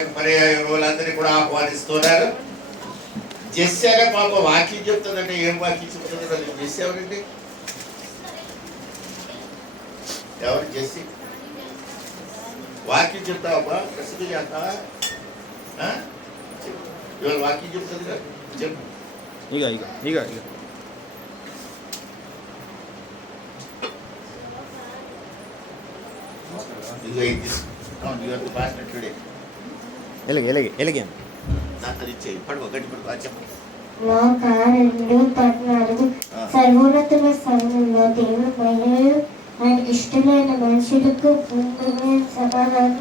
వాళ్ళందరినీ కూడా ఆహ్వానిస్తున్నారు. జెస్సానే పాప వాక్యం చెప్తుందంటే ఏం వాక్యం చెప్తుంది? జెస్సి ఎవరండి? ఎవరు జెస్సి? వాక్యం చెప్తావా? ప్రసిద్ధి చేస్తావా? ఇవాళ వాక్యం చెప్తుంది కదా, చెప్పు. ఇక సర్వోన్నతుల స్థలంలో దేవుడు మహిళలు ఆయనకి ఇష్టమైన మనుషులకు భూమి సమాధానం.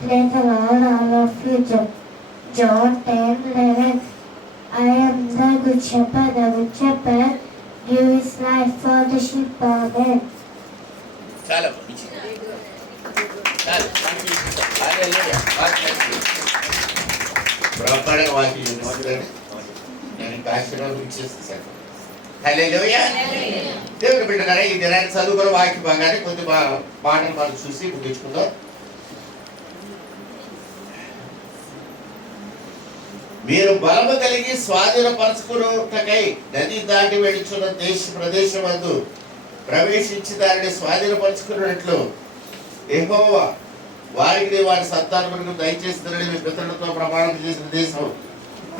Praise the Lord, all of you. John 10:11. I am the good shepherd. The good shepherd gives his life for the sheep. Amen. చాలా బ్రహ్మాండంగా వాక్యం నేను ఇంకా ఆశీర్వాదం ఇచ్చేస్తాను. హల్లెలూయా. దేవుని బిడ్డలారా, ఈ దినాన్ని చదువుకున్న వాక్య భాగాన్ని కొద్ది మాటలు మనం చూసి ముగించుకుందాం. మీరు బలము కలిగి స్వాధీనపరచుకున్నకై నది దాటి వెళుచున్న ప్రదేశమందు ప్రవేశించి దానిని స్వాధీనపరచుకున్నట్లు యెహోవా వారికి వారి సంతానములకు దయచేస్తుందని మీ పితరులతో ప్రమాణం చేసిన దేశం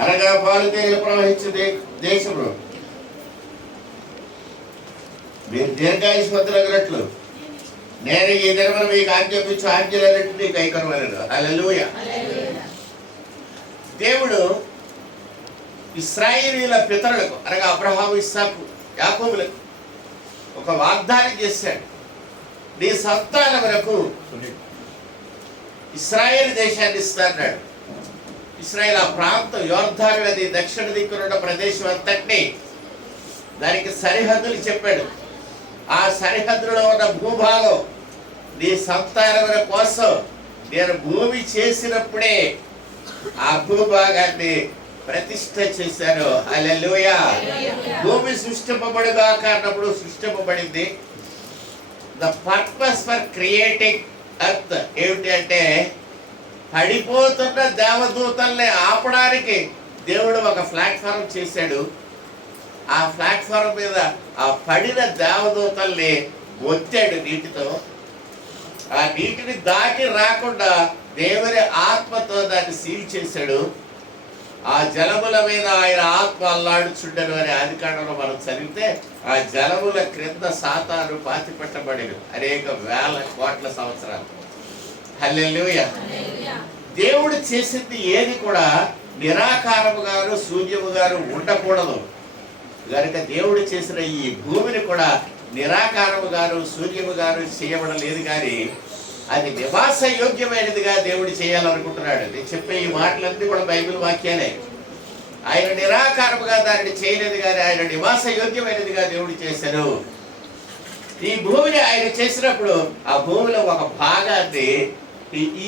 అనగా పాలు తేనెలు ప్రవహించే దేశంలో మీరు దీర్ఘాయుష్మంతులగినట్లు నేను ఈ దినమున మీకు ఆజ్ఞాపించు ఆజ్ఞలన్నింటినీ కైకొనవలెను. హల్లెలూయా. దేవుడు ఇశ్రాయేలీయుల పితరులకు అనగా అబ్రహాము, ఇస్సాకు, యాకోబులకు ఒక వాగ్దానం చేశాడు. నీ సంతానములకు ఇశ్రాయేల్ దేశాన్ని ఇస్తాడు. ఇశ్రాయేల్ ఆ ప్రాంతం యోర్దాను నది దక్షిణ దిక్కునున్న ప్రదేశం అంతటినీ దానికి సరిహద్దులు చెప్పాడు. ఆ సరిహద్దులో ఉన్న భూభాగం నీ సంతానముల కోసం నేను భూమి చేసినప్పుడే ఆ భూభాగాన్ని ప్రతిష్ఠ చేశాను. హల్లెలూయా. భూమి సృష్టింపబడుగాక అన్నప్పుడు సృష్టింపబడింది. The purpose for creating earth ఏమిటి అంటే, పడిపోతున్న దేవదూతల్ని ఆపడానికి దేవుడు ఒక ప్లాట్ఫారం చేశాడు. ఆ ప్లాట్ఫారం మీద ఆ పడిన దేవదూతల్ని ఒత్తాడు నీటితో. ఆ నీటిని దాటి రాకుండా దేవుని ఆత్మతో దాన్ని సీల్ చేశాడు. ఆ జలముల మీద ఆయన ఆత్మ అల్లాడుచుండెను అని ఆదికాండంలో మనం చదివితే, ఆ జలముల క్రింద సాతాను పాతి పెట్టబడేది అనేక వేల కోట్ల సంవత్సరాలు. హల్లెలూయా. దేవుడు చేసింది ఏది కూడా నిరాకారము గాను శూన్యము గాను ఉండకూడదు కనుక దేవుడు చేసిన ఈ భూమిని కూడా నిరాకారము గాను శూన్యము గాను చేయబడలేదు, కానీ అది నివాస యోగ్యమైనదిగా దేవుడు చేయాలనుకుంటున్నాడు. నేను చెప్పే ఈ మాటలన్నీ కూడా బైబిల్ వాక్యాలే. ఆయన నిరాకారముగా దాన్ని చేయలేదు, కానీ ఆయన నివాస యోగ్యమైనదిగా దేవుడు చేశాడు. ఈ భూమిని ఆయన చేసినప్పుడు ఆ భూమిలో ఒక భాగాన్ని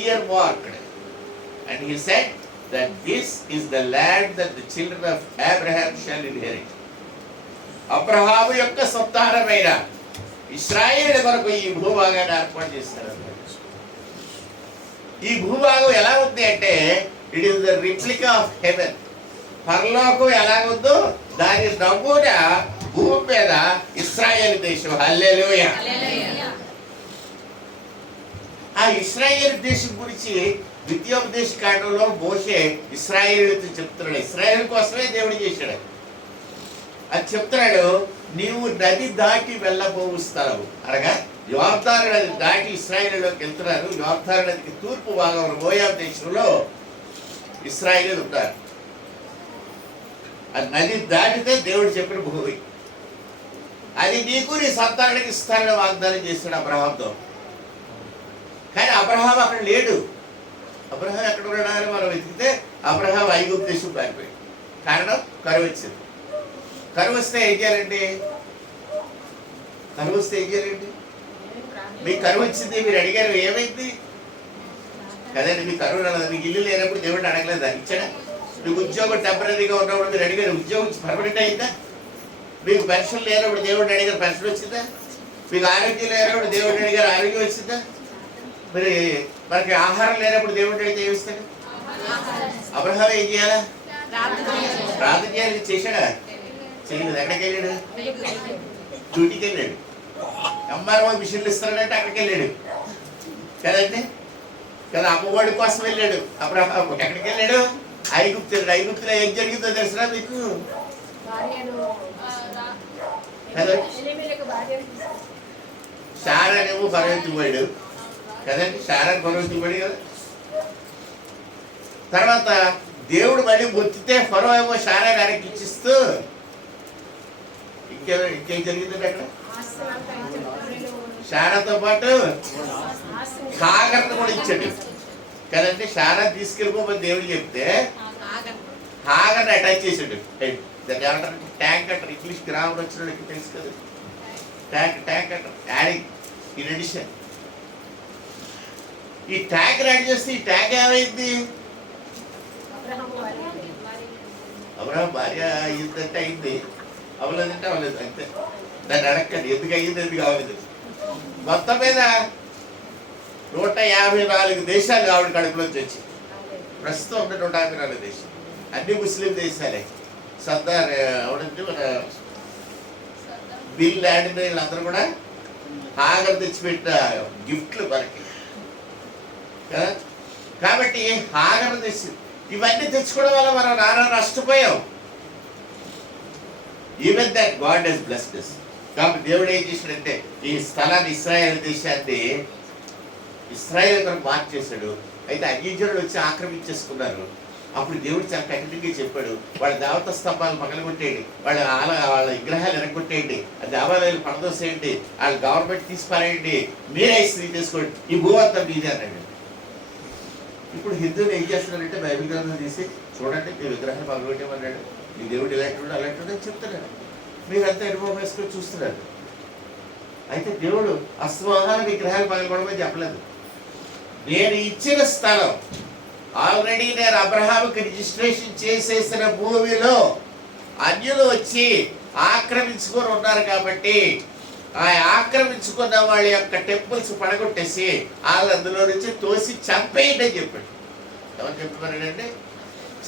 year marked and he said that this is the land that the children of Abraham shall inherit. Abraham యొక్క సంతానమైన ఇశ్రాయేలు వరకు ఈ భూభాగాన్ని ఏర్పాటు చేస్తారు. ఈ భూభాగం ఎలా ఉంది అంటే, it is the replica of haven. పరలోకం ఎలాగుందో దాని నమూనా భూమి మీద ఇశ్రాయేలు దేశం. హల్లెలూయా. ఆ ఇశ్రాయేలు దేశం గురించి ద్వితీయోపదేశ కాండంలో మోషే ఇశ్రాయేలుతో చెప్తున్నాడు. ఇశ్రాయేలు కోసమే దేవుడు చేశాడు. అది చెప్తున్నాడు, నీవు నది దాటి వెళ్ళబోవు స్థలము అనగా యోర్దాను నది దాటి ఇశ్రాయేలులోకి వెళ్తున్నారు. యోర్దాను నదికి తూర్పు భాగంలో మోయాబు దేశంలో ఇశ్రాయేలు ఉంటారు. ఆ నది దాటితే దేవుడు చెప్పిన భూమి అది నీకు నీ సంతానానికి ఇస్తానని వాగ్దానం చేశాడు అబ్రహాంతో. కానీ అబ్రహాం అక్కడ లేడు. అబ్రహాం ఎక్కడ ఉన్నాడని మనం వెతికితే అబ్రహాం ఐగుప్తు దేశం పారిపోయాడు. కారణం కరువు వచ్చింది. కరువు వస్తే ఏం చేయాలండి? కరువు వస్తే ఏం చేయాలండి? మీకు కరువు వచ్చింది, మీరు అడిగారు ఏమైంది కదండి. మీకు కరువు రాలేదు, మీకు ఇల్లు లేనప్పుడు దేవుడిని అడగలేదు, దాన్ని ఇచ్చాడా? మీకు ఉద్యోగం టెంపరీగా ఉన్నప్పుడు మీరు అడిగారు, ఉద్యోగం పర్మనెంట్ అయిందా? మీకు పెన్షన్ లేనప్పుడు దేవుడిని అడిగారు, పెన్షన్ వచ్చిందా? మీకు ఆరోగ్యం లేనప్పుడు దేవుడిని అడిగారు, ఆరోగ్యం వచ్చిందా? మరి మనకి ఆహారం లేనప్పుడు దేవుడు అయితే ఏమిస్తాడు? అబ్రహాం ఏం చేయాలా? ప్రార్థన చేయాలి. చేశాడా? చేయలేదు. ఎక్కడికి వెళ్ళాడు? డ్యూటీకి వెళ్ళాడు. ఎంఆర్ఓ మిషన్లు ఇస్తాడంటే అక్కడికి వెళ్ళాడు కదండి కదా. అమ్మఒడి కోసం వెళ్ళాడు అబ్రహాం. ఎక్కడికి వెళ్ళాడు? ఐగుప్తుడు. ఐగుప్తులో ఏం జరిగిందో తెలుసురా మీకు? శారానేమో పర్వెత్తిపోయాడు కదండి. శారా పర్వెత్తిపోయాడు కదా. తర్వాత దేవుడు మళ్ళీ మొత్తితే ఫరో ఏమో శారా గారికి ఇచ్చిస్తూ ఇంకేం జరిగిందండి అక్కడ? శారాతో పాటు హాగర్ను కూడా ఇచ్చాడు కదండి. శారా తీసుకెళ్ళిపోమని దేవుడు చెప్తే హాగర్ని అటాచ్ చేసాడు. దాన్ని ఏమంటారు? ట్యాంక్ అంటారు. ఇంగ్లీష్ గ్రామర్ వచ్చినోడికి తెలుసు కదా. ట్యాంక్ అంటారు. Adding in addition. ఈ ట్యాంక్ యాడ్ చేస్తే ఈ ట్యాంక్ ఏమైంది? అబ్రహాం భార్య అయ్యిందంటే అయింది, అవ్వలేదంటే అవ్వలేదు అంతే. దాన్ని అడగండి ఎందుకు అయ్యింది ఎందుకు అవ్వలేదు. మొత్తం మీద 154 దేశాలు ఆవిడ కడుపులోంచి వచ్చి ప్రస్తుతం ఉన్న 154 దేశాలు అన్ని ముస్లిం దేశాలే. సర్దార్ అవునంటే మన బిల్ ల్యాండ్ వీళ్ళందరూ కూడా హాగర్ తెచ్చిపెట్టిన గిఫ్ట్లు మనకి కదా. కాబట్టి హాగర్ తెచ్చి ఇవన్నీ తెచ్చుకోవడం వల్ల మనం నానా నష్టపోయాం. Even that God has blessed us. కాబట్టి దేవుడు ఏం చేశాడంటే ఈ స్థలాన్ని ఇశ్రాయేల్ దేశాన్ని ఇశ్రాయేల్ కొరకు మార్చేశాడు. అయితే అన్యజనులు వచ్చి ఆక్రమించేసుకున్నారు. అప్పుడు దేవుడు చాలా కఠినంగా చెప్పాడు, వాళ్ళ దేవత స్తంభాలు పగలగొట్టేయండి, వాళ్ళ విగ్రహాలు ఎరగొట్టేయండి, ఆ దేవాలయాలు పడదోసేయండి, వాళ్ళ గవర్నమెంట్ తీసిపారేయండి, మీరే స్త్రీ చేసుకోండి, ఈ భూ అంతా మీదే అన్నాడు. ఇప్పుడు హిందువులు ఏం చేస్తున్నారంటే బైబిల్ గ్రంథం తీసి చూడండి మీ విగ్రహాలు పగలగొట్టేమన్నాడు, మీ దేవుడు ఇలాంటి అలాంటి అని చెప్తున్నాడు. మీరంతా అనుభవం వేసుకొని చూస్తున్నారు. అయితే దేవుడు అస్తమాన విగ్రహాలు పగలగొట్టమని చెప్పలేదు. నేను ఇచ్చిన స్థలం ఆల్రెడీ నేను అబ్రహాముకి రిజిస్ట్రేషన్ చేసేసిన భూమిలో అన్యులు వచ్చి ఆక్రమించుకొని ఉన్నారు. కాబట్టి ఆ ఆక్రమించుకున్న వాళ్ళ యొక్క టెంపుల్స్ పడగొట్టేసి వాళ్ళు అందులో నుంచి తోసి చంపేయండి అని చెప్పాడు. ఎవరు చెప్పమన్నాడంటే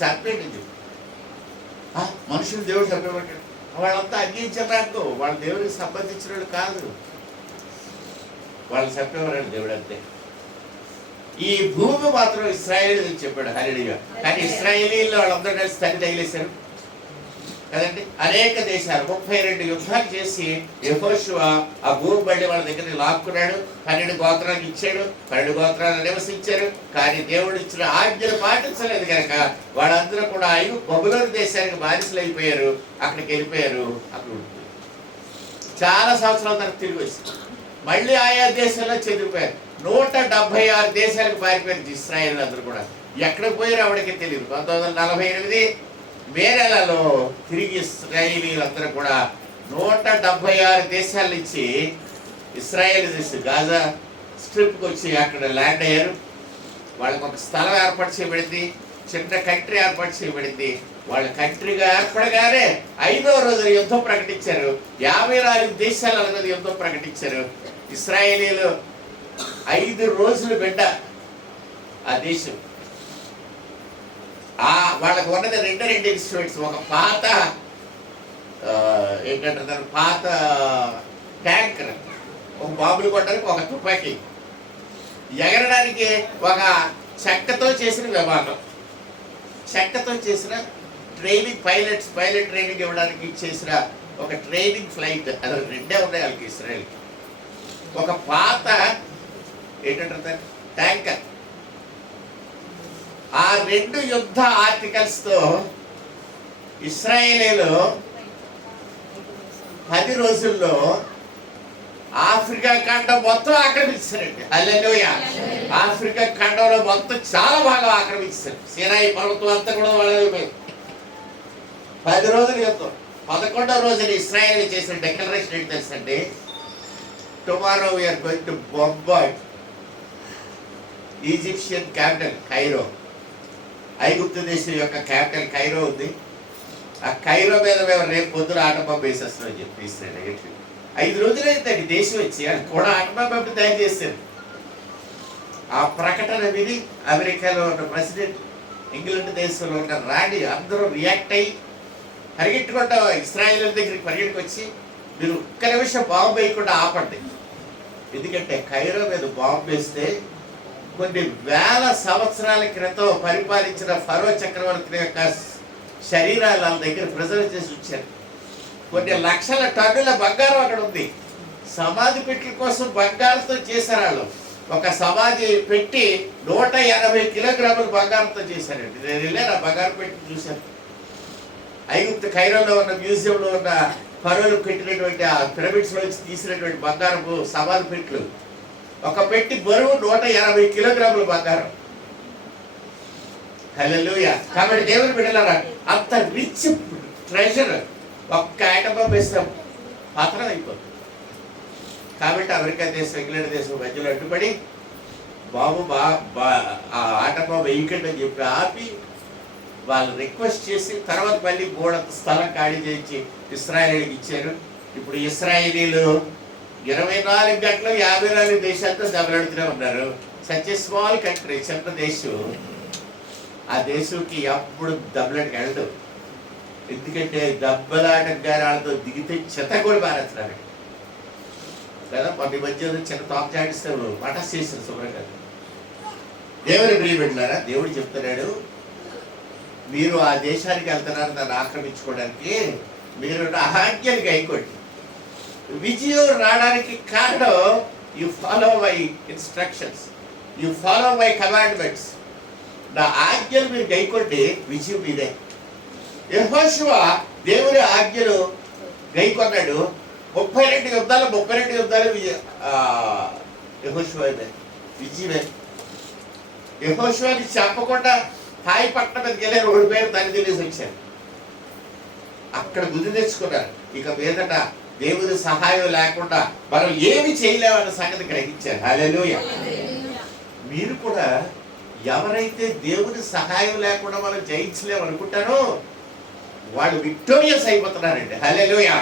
చంపేయండి అని చెప్పాడు. మనుషులు దేవుడు చంపేయమంటాడు. వాళ్ళంతా అన్యించడానికి వాళ్ళ దేవుడికి సంబంధించిన వాళ్ళు కాదు, వాళ్ళు చంపేవాడు దేవుడు అంతే. ఈ భూమి మాత్రం ఇశ్రాయేల్ అని చెప్పాడు హల్లెలూయా. కానీ ఇశ్రాయేలీలు వాళ్ళందరూ కలిసి తల్లి తగిలేశారు కదండి. అనేక దేశాలు 32 యుద్ధాలు చేసి యెహోషువ ఆ భూమి మళ్ళీ వాళ్ళ దగ్గర లాక్కున్నాడు. 12 గోత్రాలకు ఇచ్చాడు. 12 గోత్రాలు నివసించారు. కానీ దేవుడు ఇచ్చిన ఆజ్ఞలు పాటించలేదు కనుక వాళ్ళందరూ కూడా బబులోను దేశానికి బానిసలు అయిపోయారు. అక్కడికి వెళ్ళిపోయారు. అక్కడ ఉండిపోయారు. చాలా సంవత్సరాల తర్వాత తిరిగి వచ్చి మళ్ళీ ఆయా దేశాల్లో చెదిరిపోయారు. 176 దేశాలకు పారిపోయారు ఇశ్రాయేల్ అందరూ కూడా. ఎక్కడికి పోయారు ఆవిడకి తెలియదు. 1948 మే నెలలో తిరిగి ఇశ్రాయేలీలందరూ కూడా 176 దేశాల నుంచి ఇశ్రాయేల్ దేశం గాజా స్ట్రిప్కి వచ్చి అక్కడ ల్యాండ్ అయ్యారు. వాళ్ళకి ఒక స్థలం ఏర్పాటు చేయబడింది, చిన్న కంట్రీ ఏర్పాటు చేయబడింది. వాళ్ళ కంట్రీగా ఏర్పడగానే 5వ రోజు యుద్ధం ప్రకటించారు. 54 దేశాల మీద యుద్ధం ప్రకటించారు. ఇశ్రాయేలీలు 5 రోజులు బిడ్డ ఆ దేశం. వాళ్ళకు ఉన్నది రెండు ఇన్స్ట్రుమెంట్స్. ఒక పాత ఏంటంటారు దాని పాత ట్యాంకర్, ఒక బాంబులు కొట్టడానికి ఒక తుపాకీ, ఎగరడానికి ఒక చెక్కతో చేసిన విమానం, చెక్కతో చేసిన పైలట్ ట్రైనింగ్ ఇవ్వడానికి చేసిన ఒక ట్రైనింగ్ ఫ్లైట్. అది 2 ఉన్నాయి వాళ్ళకి ఇశ్రాయేల్కి. ఒక పాత ఏంటంటారు ట్యాంకర్. ఆ 2 యుద్ధ ఆర్టికల్స్తో ఇశ్రాయేలీలు 10 రోజుల్లో ఆఫ్రికా ఖండం మొత్తం ఆక్రమించారండి. హల్లెలూయా. ఆఫ్రికా ఖండంలో మొత్తం చాలా బాగా ఆక్రమించారు. సినాయి పర్వతం అంతా కూడా వాళ్ళ 10 రోజులు యుద్ధం. 11వ రోజున ఇశ్రాయేల్ చేసిన డిక్లరేషన్ ఏంటి తెలుసండి? Tomorrow we're going to bombard Egyptian capital Cairo. ఐగుప్తు దేశం యొక్క క్యాపిటల్ కైరో ఉంది. ఆ కైరో మీద మేము రేపు పొద్దున ఆటంబం వేసేస్తామని చెప్పి ఇస్తాడు. 5 రోజులు అయిందండి దేశం వచ్చి కూడా ఆటంబం తయారు చేశారు. ఆ ప్రకటన విని అమెరికాలో ఉన్న ప్రెసిడెంట్, ఇంగ్లాండ్ దేశంలో ఉన్న రాణి అందరూ రియాక్ట్ అయ్యి పరిగెట్టుకుంటా ఇస్రాయేల్ దగ్గరికి పరిగెట్టుకు వచ్చి, మీరు ఒక్క నిమిషం బాంబు వేయకుండా ఆపండి. ఎందుకంటే కైరో మీద బాంబు వేస్తే కొన్ని వేల సంవత్సరాల క్రితం పరిపాలించిన ఫరో చక్రవర్తి యొక్క శరీరాలు వాళ్ళ దగ్గర ప్రిజర్వ్ చేసి ఉంచారు. కొన్ని లక్షల టన్నుల బంగారం అక్కడ ఉంది. సమాధి పెట్టెల కోసం బంగారంతో చేశారు వాళ్ళు. ఒక సమాధి పెట్టి 180 కిలోగ్రాముల బంగారంతో చేశారండి. నేను వెళ్ళాను, ఆ బంగారం పెట్టి చూశాను. ఐగుప్తు కైరోలో ఉన్న మ్యూజియంలో ఉన్న ఫరోలు పెట్టినటువంటి ఆ పిరమిడ్స్ నుంచి తీసినటువంటి బంగారపు సమాధి పెట్టెలు, ఒక పెట్టి బరువు 180 కిలోగ్రాముల బంగారం. హల్లెలూయా. కాబట్టి దేవుని బిడ్డలారా, అంత రిచ్ ట్రెజర్ ఒక్క ఐటమ్ బాంబు వేస్తాం పతనం అయిపోతుంది. కాబట్టి అమెరికా దేశం, ఇంగ్లాండ్ దేశం మధ్యలో అడ్డుపడి బాబు ఆ ఆటం బాంబు వేయకండి అని చెప్పి ఆపి వాళ్ళు రిక్వెస్ట్ చేసి తర్వాత మళ్ళీ గోడంత స్థలం ఖాళీ చేయించి ఇస్రాయేలీకి ఇచ్చారు. ఇప్పుడు ఇస్రాయేలీలు 24 గంటలు 54 దేశాలతో దెబ్బలాడుతూనే ఉన్నారు. సచ్ ఏ స్మాల్ కంట్రీ, చిన్న దేశం. ఆ దేశంకి ఎప్పుడు దెబ్బలాటకి వెళ్ళదు. ఎందుకంటే దెబ్బలాటకు గారి వాళ్ళతో దిగితే చెత్త కూడా పారేస్తున్నారు కదా. కొన్ని మధ్యలో చిన్న తాకు చాటిస్తారు, మటస్ చేసిన శుభ్రంగా. దేవుని ప్రియ బిడ్డలారా, దేవుడు చెప్తున్నాడు, మీరు ఆ దేశానికి వెళ్తున్నారు దాన్ని ఆక్రమించుకోవడానికి, మీరు ఆజ్ఞలు గైకోండి. విజయం రావడానికి కారణం you follow my instructions, you follow my commandments. నా ఆజ్ఞలు మీరు గైకోండి, విజయం మీదే. యెహోషువ దేవుని ఆజ్ఞలు గైకొన్నాడు. 32 యుద్ధాలు యెహోషువ విజయమే. యెహోషువని చెప్పకుండా హాయి పట్టణం మీదకి వెళ్ళి రోడ్డు పేరు దాన్ని తెలిసి వచ్చారు. అక్కడ బుద్ధి తెచ్చుకున్నారు. ఇక మీదట దేవుని సహాయం లేకుండా మనం ఏమి చేయలేమన్న సంగతి గ్రహించారు. హల్లెలూయా. మీరు కూడా ఎవరైతే దేవుని సహాయం లేకుండా మనం జయించలేము అనుకుంటారో వాళ్ళు విక్టోరియస్ అయిపోతున్నారండి. హల్లెలూయా.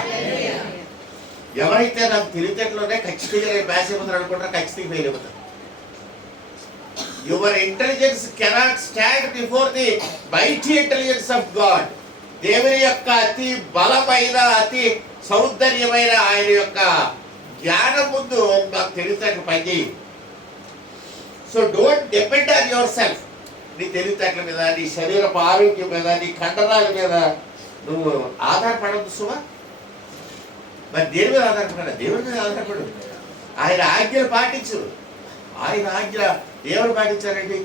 ఎవరైతే నాకు తెలివితేటలోనే ఖచ్చితంగా రేపు పాస్ అయిపోతారు అనుకుంటారో ఖచ్చితంగా ఫెయిల్ అయిపోతారు. Your intelligence cannot stand before the mighty intelligence of God. దేవుని యొక్క అతి బలమైన, అతి సౌందర్యమైన ఆయన యొక్క జ్ఞానం ముందు నాకు తెలివితేటలు పనిచేయి. So don't depend on yourself. నీ తెలివితేటల మీద, నీ శరీరపు ఆరోగ్యం మీద, నీ కండరాల మీద నువ్వు ఆధారపడద్దు సుమా. మరి దేని మీద ఆధారపడాలి? దేవుడి మీద ఆధారపడు. ఆయన ఆజ్ఞలు పాటించు. ఆయన ఆజ్ఞ ఎవరు పాటించారండి?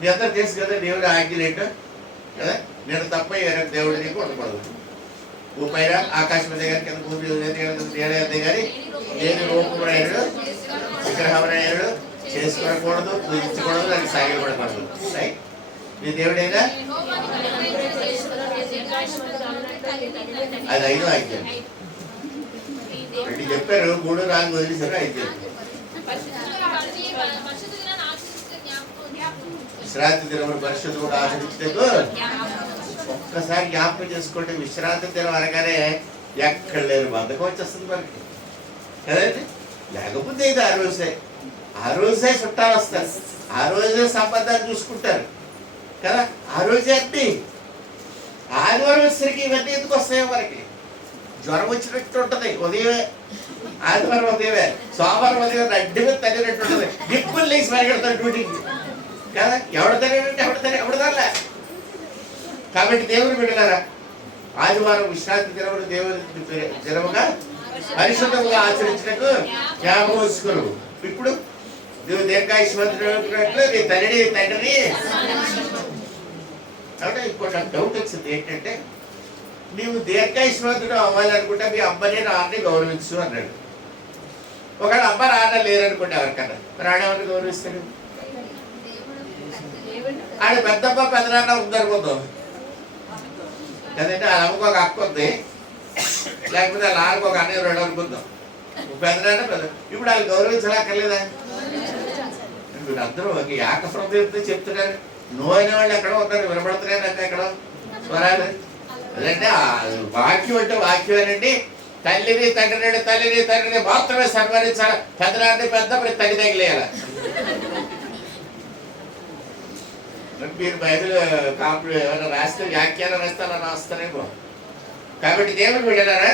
మీ అందరూ తెలుసు కదా దేవుడి ఆజ్ఞలు ఏంటో కదా. నేను తప్ప దేవుడి నీకు ఉండకూడదు. భూపైన ఆకాశం దగ్గర కింద భూమి కానీ దేని రూపముడైనడు విగ్రహముడైనడు చేసుకోకూడదు, పూజించకూడదు, దానికి సాగిలపడకూడదు. రైట్. మీ దేవుడైనా అది 5వ ఆజ్ఞ. 2 చెప్పారు, 3 4 వదిలేశారు, 5 చెప్పారు. విశ్రాంతి దినములు పరిశుద్ధుడు ఆచరించటకు ఒక్కసారి జ్ఞాపకం చేసుకుంటే విశ్రాంతి దినం అనగానే ఎక్కడ లేరు బద్ధకం వచ్చేస్తుంది మనకి కదండి. లేకపోతే ఇది ఆ రోజే చుట్టాలు వస్తారు, ఆ రోజే సంబంధాలు చూసుకుంటారు కదా. ఆ రోజే అన్ని ఆదివారం వచ్చేసరికి ఇవన్నీ ఎందుకు వస్తాయో మనకి జ్వరం వచ్చినట్టు ఉంటుంది. ఉదయమే ఆదివారం ఉదయమే, సోమవారం ఉదయం అడ్డి మీద తగినట్టు ఉంటుంది. నిప్పులు లేచి పరిగెడతారు డ్యూటీకి కదా. ఎవడ తగినంటే ఎవడదలే. కాబట్టి దేవుని బిడ్డలారా, ఆదివారం విశ్రాంతి దినములు దేవుని దినముగా పరిశుద్ధంగా ఆచరించినట్టు జ్ఞాపకం. ఇప్పుడు నువ్వు దీర్ఘాయుష్మంతుడు నీ తండ్రిని అంటే ఇంకోటి నాకు డౌట్ వచ్చింది ఏంటంటే, నీవు దీర్ఘాయుష్మంతుడు అవ్వాలనుకుంటే మీ అమ్మని నాన్నని గౌరవించు అన్నాడు. ఒకవేళ అమ్మ నాన్న లేరనుకోండి ఎవరికన్నా, రాణ ఎవరిని గౌరవిస్తాడు? ఆడ పెద్దమ్మ పెద్దనాన్న ఉందనుకుందాం కదండి. వాళ్ళ అమ్మకు ఒక అక్క ఉంది, లేకపోతే వాళ్ళ నాన్నకు ఒక అన్నయ్య 2 అనుకుందాం. పెద్దనాన్న పెద్ద. ఇప్పుడు వాళ్ళు గౌరవించలేకర్లేదా? మీరు అందరూ ఒక ఏకప్రదేశంతో చెప్తున్నారు. నువ్వు అయిన వాళ్ళు ఎక్కడో ఉన్నారు, వినపడుతున్నాయి అంటే ఎక్కడో స్వరాలు. అదంటే వాక్యం అంటే వాక్యమేనండి. తల్లిని తండ్రిని మాత్రమే సన్మానించాలి. పెద్దనాన్ని పెద్ద తల్లి తగిలేయాలి మీరు బైబిల్ కాపుడు ఏమైనా రాస్తే వ్యాఖ్యానం రాస్తే అలా రాస్తారేమో. కాబట్టి దేవుడు వెళ్ళారా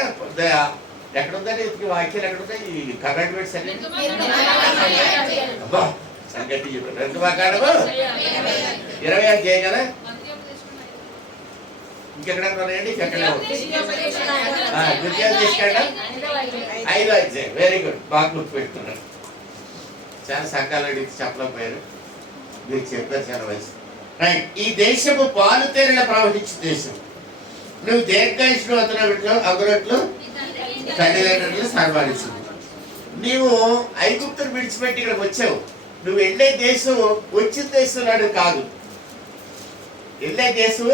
ఎక్కడుందని వాక్యాలు ఎక్కడుంటాయి? ఈ కమెంట్మెంట్స్ అన్ని అబ్బా సంగతి చెప్పారు. 20 అధ్యాయం కదా, ఇంకెక్కడ ఉన్నాయండి? ఇంకెక్కడ ద్వితీయోపదేశకాండం 5వ అధ్యాయం. వెరీ గుడ్, బాగా గుర్తు పెట్టుకున్నారు. చాలా సంఘాలు అడిగి చెప్పలేకపోయారు, మీరు చెప్పారు చాలా వయసు. రైట్. ఈ దేశము పాలు తేనెల ప్రవహించే దేశం. నువ్వు దీర్ఘాయుష్ను అగురట్లు తల్లిదండ్రులు సన్మానించింది. నీవు ఐగుప్తును విడిచిపెట్టి ఇక్కడికి వచ్చావు. నువ్వు వెళ్ళే దేశం వచ్చిన దేశం నాడు కాదు, వెళ్ళే దేశం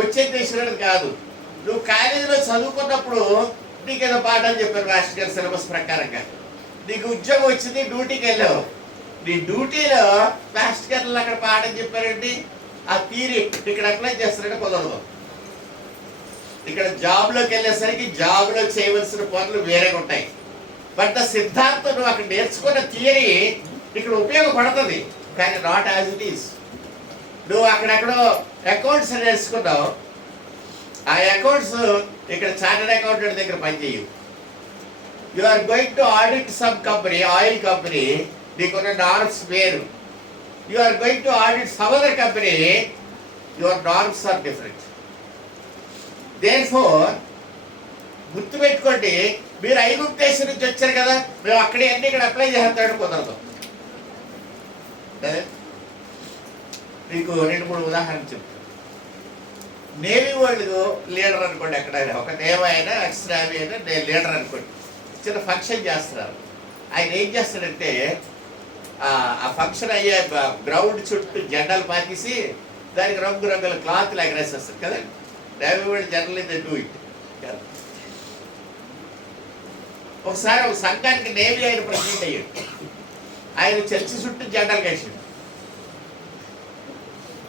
వచ్చే దేశం నాడు కాదు. నువ్వు కాలేజీలో చదువుకున్నప్పుడు నీకేదో పాఠాలు చెప్పారు మాస్టర్ గారు సిలబస్ ప్రకారంగా. నీకు ఉద్యోగం వచ్చింది, డ్యూటీకి వెళ్ళావు. నీ డ్యూటీలో మాస్టర్ గారు అక్కడ పాఠం చెప్పారండి, ఆ థియరీ ఇక్కడ అప్లై చేస్తారంటే కుదరదు. ఇక్కడ జాబ్లోకి వెళ్ళేసరికి జాబ్లో చేయవలసిన పనులు వేరేగా ఉంటాయి. బట్ ద సిద్ధాంతం నువ్వు అక్కడ నేర్చుకున్న థియరీ ఇక్కడ ఉపయోగపడుతుంది, కానీ నాట్ యాజ్ ఇట్ ఈస్. నువ్వు అక్కడెక్కడో అకౌంట్స్ నేర్చుకున్నావు, ఆ అకౌంట్స్ ఇక్కడ చార్టెడ్ అకౌంటెంట్ దగ్గర పనిచేయవు. You are going to audit some company, oil company, నీకున్న నార్మ్స్ వేరు. You are going to audit some other company, your norms are different. Therefore గుర్తుపెట్టుకోండి, మీరు ఐగుప్తు దేశం నుంచి వచ్చారు కదా, మేము అక్కడే అన్ని ఇక్కడ అప్లై చేస్తాడు కుదరదు. మీకు 2-3 ఉదాహరణలు చెప్తాను. నేవీ వాళ్ళు లీడర్ అనుకోండి, ఎక్కడైనా ఒక నేవీ అయినా ఎక్స్ట్రావీ అయినా లీడర్ అనుకోండి, చిన్న ఫంక్షన్ చేస్తున్నారు. ఆయన ఏం చేస్తాడంటే ఆ ఫంక్షన్ అయ్యే గ్రౌండ్ చుట్టూ జెండాలు పాకేసి దానికి రంగురంగుల క్లాత్లు ఎగరేసేస్తారు కదా. నేవీ వాళ్ళు జనరల్లీ దే డూ ఇట్. ఒకసారి ఒక సంఘానికి నేవీ ఆయన ప్రెసిడెంట్ అయ్యాడు. ఆయన చర్చి చుట్టూ జెండాలు వేసాడు.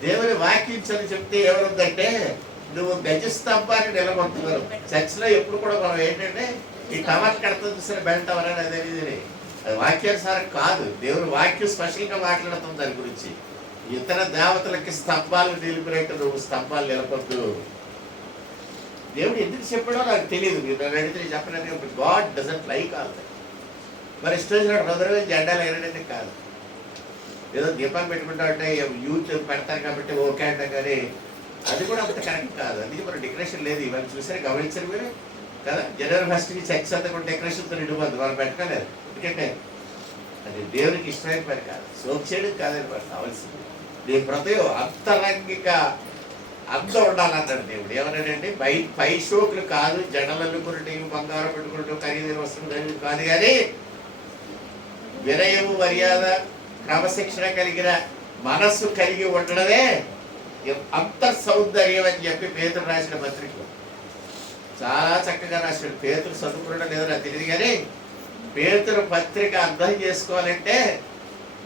దేవుని వాక్యించని చెప్తే ఏమవుతుందంటే, నువ్వు గజస్తంభాన్ని నిలబడుతున్నారు. చర్చిలో ఎప్పుడు కూడా మనం ఏంటంటే ఈ టవర్ కడతా చూసిన బెల్ టవర్ అని అదేది, అది వాక్యానుసారం కాదు. దేవుని వాక్యం స్పెషల్గా మాట్లాడుతుంది దాని గురించి. ఇతర దేవతలకి స్తంభాలు నిలిపినట్టు నువ్వు స్తంభాలు నిలబొద్దు. దేవుడు ఎందుకు చెప్పాడో నాకు తెలియదు, మీరు నన్ను అడిగితే చెప్పలేదు. God doesn't like all that. మరి స్టేజ్ రోజు జెండాలు ఎగరడానికి కాదు, ఏదో దీపాలు పెట్టుకుంటా అంటే యూత్ పెడతారు కాబట్టి ఓకే అంటే, కానీ అది కూడా అంత కరెక్ట్ కాదు. అందుకే మరి డెకరేషన్ లేదు. ఇవన్నీ చూసారు, గమనించారు మీరు కదా. జనవరి 1కి చర్చ్ అంతా కూడా డెకరేషన్తో నిండిపోద్ది, మనం పెట్టలేదు. ఎందుకంటే అది దేవునికి ఇష్టమైన పని కాదు, సోక్ చేయడం కాదని మరి కావాల్సింది. నీ హృదయం అంతరంగిక అందం ఉండాలన్నాడు దేవుడు. ఏమన్నాడంటే పై షోకులు కాదు, జడలు అల్లుకున్నట్టు బంగారం పెట్టుకున్నట్టు ఖరీదైన వస్తువులు కాదు, కానీ వినయము మర్యాద క్రమశిక్షణ కలిగిన మనస్సు కలిగి ఉండడమే అంతర్ సౌందర్యం అని చెప్పి పేతురు రాసిన పత్రిక చాలా చక్కగా రాశాడు. పేతురు చదువుకున్నాడో లేదో నాకు తెలియదు, కానీ పేతురు పత్రిక అర్థం చేసుకోవాలంటే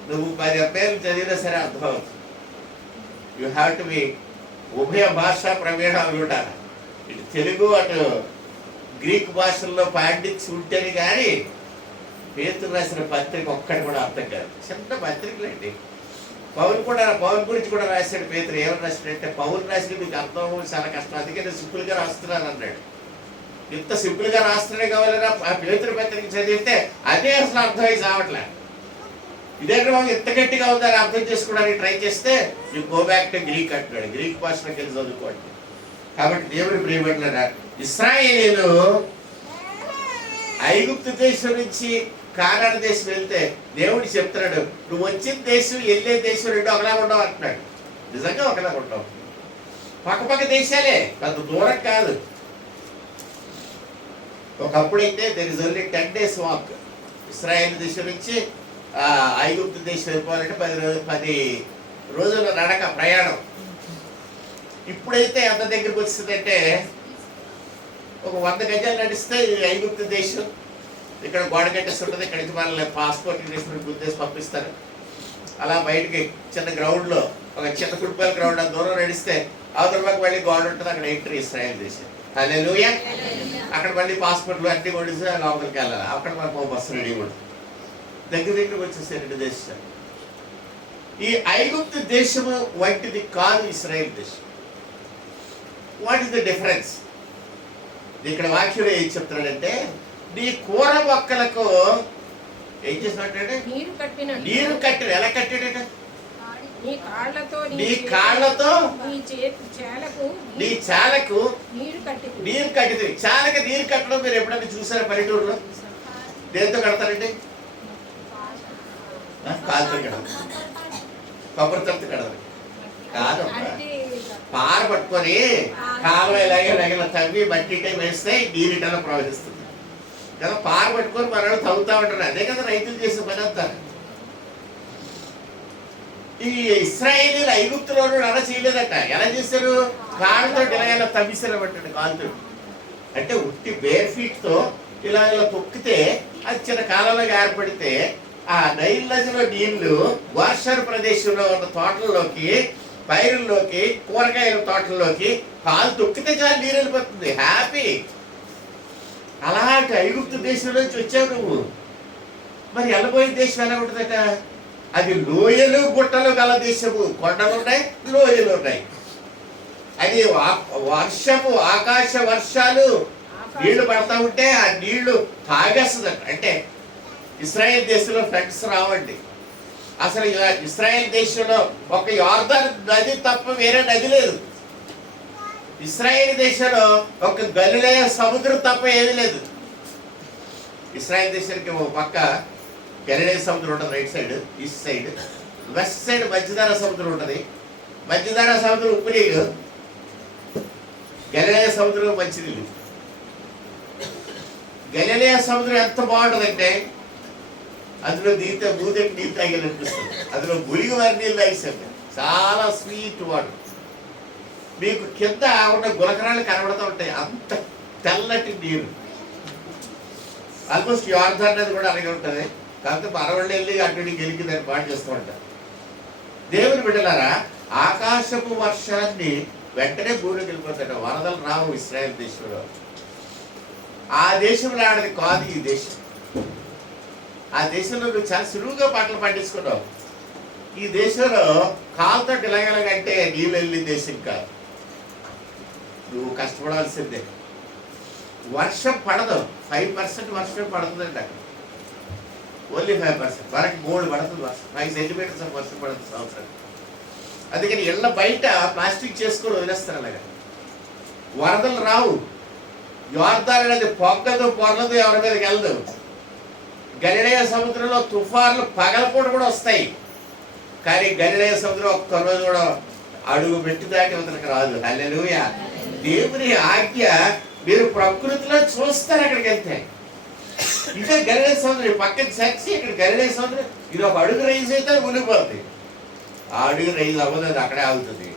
నువ్వు 10 అధ్యాయాలు చదివినా సరే అర్థం అవుతుంది. యూ హ్యావ్ టు బి ఉభయ భాషా ప్రవీణాలు ఉండాలి. ఇటు తెలుగు అటు గ్రీక్ భాషల్లో పాండిత్యం ఉంటేనే కానీ పేతురు రాసిన పత్రిక ఒక్కటి కూడా అర్థం కాదు. చిన్న పత్రికలండి. పౌలు గురించి కూడా రాశాడు పేతురు. ఏమని రాశాడంటే, పౌలు రాసిన మీకు అర్థం చాలా కష్టం, అందుకే నేను సింపుల్గా రాస్తున్నాను అన్నాడు. ఇంత సింపుల్గా రాస్తున్నాడే కావాలన్నా ఆ పేతురు పత్రిక చదివితే అదే అసలు అర్థమై చావట్లే. ఇదే వాళ్ళు ఎంత గట్టిగా ఉందని అర్థం చేసుకోవడానికి ట్రై చేస్తే you go back to Greek అంటున్నాడు. గ్రీక్ భాషలోకి వెళ్ళి చదువుకోండి. కాబట్టి దేవుడు ప్రియబడిన ఇశ్రాయేలీయులు ఐగుప్తు దేశం నుంచి కానాను దేశం వెళ్తే దేవుడు చెప్తున్నాడు, నువ్వు వచ్చిన దేశం వెళ్ళే దేశం రెండు ఒకలా ఉండవు అంటున్నాడు. నిజంగా ఒకలా ఉండవు, పక్క దేశాలే, పెద్ద దూరం కాదు. ఒకప్పుడైతే there is only 10 days walk. Israel దేశం నుంచి ఐగుప్తు దేశం వెళ్ళిపోవాలంటే 10 రోజుల నడక ప్రయాణం. ఇప్పుడైతే ఎంత దగ్గరికి వచ్చిందంటే ఒక 100 గజాలు నడిస్తే ఐగుప్తు దేశం. ఇక్కడ గోడ కట్టేసి ఉంటుంది, ఇక్కడ నుంచి మనల్ని పాస్పోర్ట్ తీసుకుని గుర్తేసి పంపిస్తారు. అలా బయటికి చిన్న గ్రౌండ్లో ఒక చిన్న ఫుట్బాల్ గ్రౌండ్ అంత దూరం నడిస్తే అవతల పక్క మళ్ళీ గోడ ఉంటుంది, అక్కడ ఎంట్రీ ఇశ్రాయేల్ దేశం. హల్లెలూయా. అక్కడ మళ్ళీ పాస్పోర్ట్లు అన్నీ కొడిస్తే లోపలికి వెళ్ళాలి. అక్కడ మనకు బస్సు రెడీ ఉంటుంది. దగ్గరికి వచ్చేసాయి 2 దేశాలు. ఈ ఐగుప్తు దేశము వంటిది కాదు ఇశ్రాయేల్ దేశం. What is the difference? ఇక్కడ వాక్యంలో ఏం చెప్తున్నాడంటే, నీ కూర మొక్కలకు ఏం చేసినట్టే నీరు కట్టిన. ఎలా కట్టాడట? నీ కాళ్ళతో నీ కాళ్ళతో నీ చాలకు నీరు కట్టింది. చాలకి నీరు కట్టడం మీరు ఎప్పుడైనా చూసారా పల్లెటూరులో? దేంతో కడతారండి? కాలుతో కడతారు, కొబ్బరితో కడతారు కాదు. పార పట్టుకొని కాలువ ఇలాగే తవ్వి బట్టి వేస్తే నీరిటలో ప్రవహిస్తుంది కదా. పార పట్టుకొని మన తవ్వుతా ఉంటారు. అదే కదా రైతులు చేసే పని అంతా. ఈ ఇశ్రాయేలీలు ఐగుప్తులో అలా చేయలేదట. ఎలా చేశారు? కాళ్ళతో ఇలా తవ్విసారు పట్టండి, కాలుతో. అంటే ఉట్టి బేర్ ఫీట్ తో ఇలా తొక్కితే అది చిన్న కాలంలోకి ఏర్పడితే ఆ నైల్ నదిలో నీళ్లు వర్షాల ప్రదేశంలో ఉన్న తోటల్లోకి, పైరుల్లోకి, కూరగాయల తోటల్లోకి కాలు తొక్కితే చాలు నీరు వెళ్ళిపోతుంది. హ్యాపీ. అలాంటి ఐగుప్తు దేశం నుంచి వచ్చావు నువ్వు. మరి వెళ్ళబోయే దేశం ఎలా ఉంటుందట? అది లోయలు గుట్టలు గల దేశము. కొండలు ఉన్నాయి, లోయలు ఉన్నాయి. అది వర్షము, ఆకాశ వర్షాలు నీళ్లు పడతా ఉంటే ఆ నీళ్లు తాగేస్తుందట. అంటే ఇశ్రాయేల్ దేశంలో ఫ్లడ్స్ రావండి. అసలు ఇశ్రాయేల్ దేశంలో ఒక యోర్దాను నది తప్ప వేరే నది లేదు. ఇశ్రాయేల్ దేశంలో ఒక గలిలయ సముద్రం తప్ప ఏమీ లేదు. ఇశ్రాయేల్ దేశానికి ఒక పక్క గలిలయ సముద్రం ఉంటుంది right side, east side. West side మధ్యధరా సముద్రం ఉంటుంది. మధ్యధరా సముద్రం ఉప్పు నీళ్ళు, గలిలయ సముద్రం మంచినీళ్ళు. గలిలయ సముద్రం ఎంత బాగుంటుందంటే అందులో దిగితే మూదకి నీళ్ళు తాగిననిపిస్తుంది. అందులో ములిగి వారి నీళ్ళు తాగిస్తాను. చాలా స్వీట్ వాటర్. మీకు కింద ఉన్న గులకరాలు కనబడుతూ ఉంటాయి, అంత తెల్లటి నీరు. ఆల్మోస్ట్ యోర్దాన్ నది కూడా అలాగే ఉంటుంది. కాకపోతే మనవాళ్ళు వెళ్ళి అటు గెలికి దాన్ని పాటు చేస్తూ ఉంటారు. దేవుని బిడ్డలారా, ఆకాశపు వర్షాన్ని వెంటనే భూమికి వెళ్ళిపోతాడు. వరదలు రావు ఇశ్రాయేల్ దేశంలో. ఆ దేశంలో ఆడది కాదు ఈ దేశం. ఆ దేశంలో నువ్వు చాలా సులువుగా పంటలు పండించుకున్నావు. ఈ దేశంలో కాలుతో ఇలాగలాగంటే నీళ్ళు వెళ్ళిన దేశం కాదు. నువ్వు కష్టపడాల్సిందే. వర్షం పడదు. 5% వర్షం పడుతుందండి అక్కడ. ఓన్లీ 5%. వరకు 3 పడుతుంది వర్షం. 5 సెంటీమీటర్స్ వర్షం పడుతుంది సంవత్సరం. అందుకని ఇళ్ళ బయట ప్లాస్టిక్ చేసుకొని వదిలేస్తారు. అలాగా వరదలు రావు. యోర్దాన్ అనేది పొగ్గదు, పొరలదు, ఎవరి మీదకి వెళ్ళదు. గలిలయ సముద్రంలో తుఫాన్లు పగలపూట కూడా వస్తాయి. కానీ గలిలయ సముద్రం ఒక్క రోజు కూడా అడుగు పెట్టి దాటి అతనికి రాదు. హల్లెలూయా. దేవుని ఆజ్ఞ మీరు ప్రకృతిలో చూస్తారు. అక్కడికి వెళ్తే ఇంకా గలిలయ సముద్రం పక్కన చర్చి, ఇక్కడ గలిలయ సముద్రం ఇది ఒక అడుగు రైజ్ అయితే మునిగిపోతుంది. ఆ అడుగు రైజ్ అవ్వదు, అది అక్కడే ఆగుతుంది.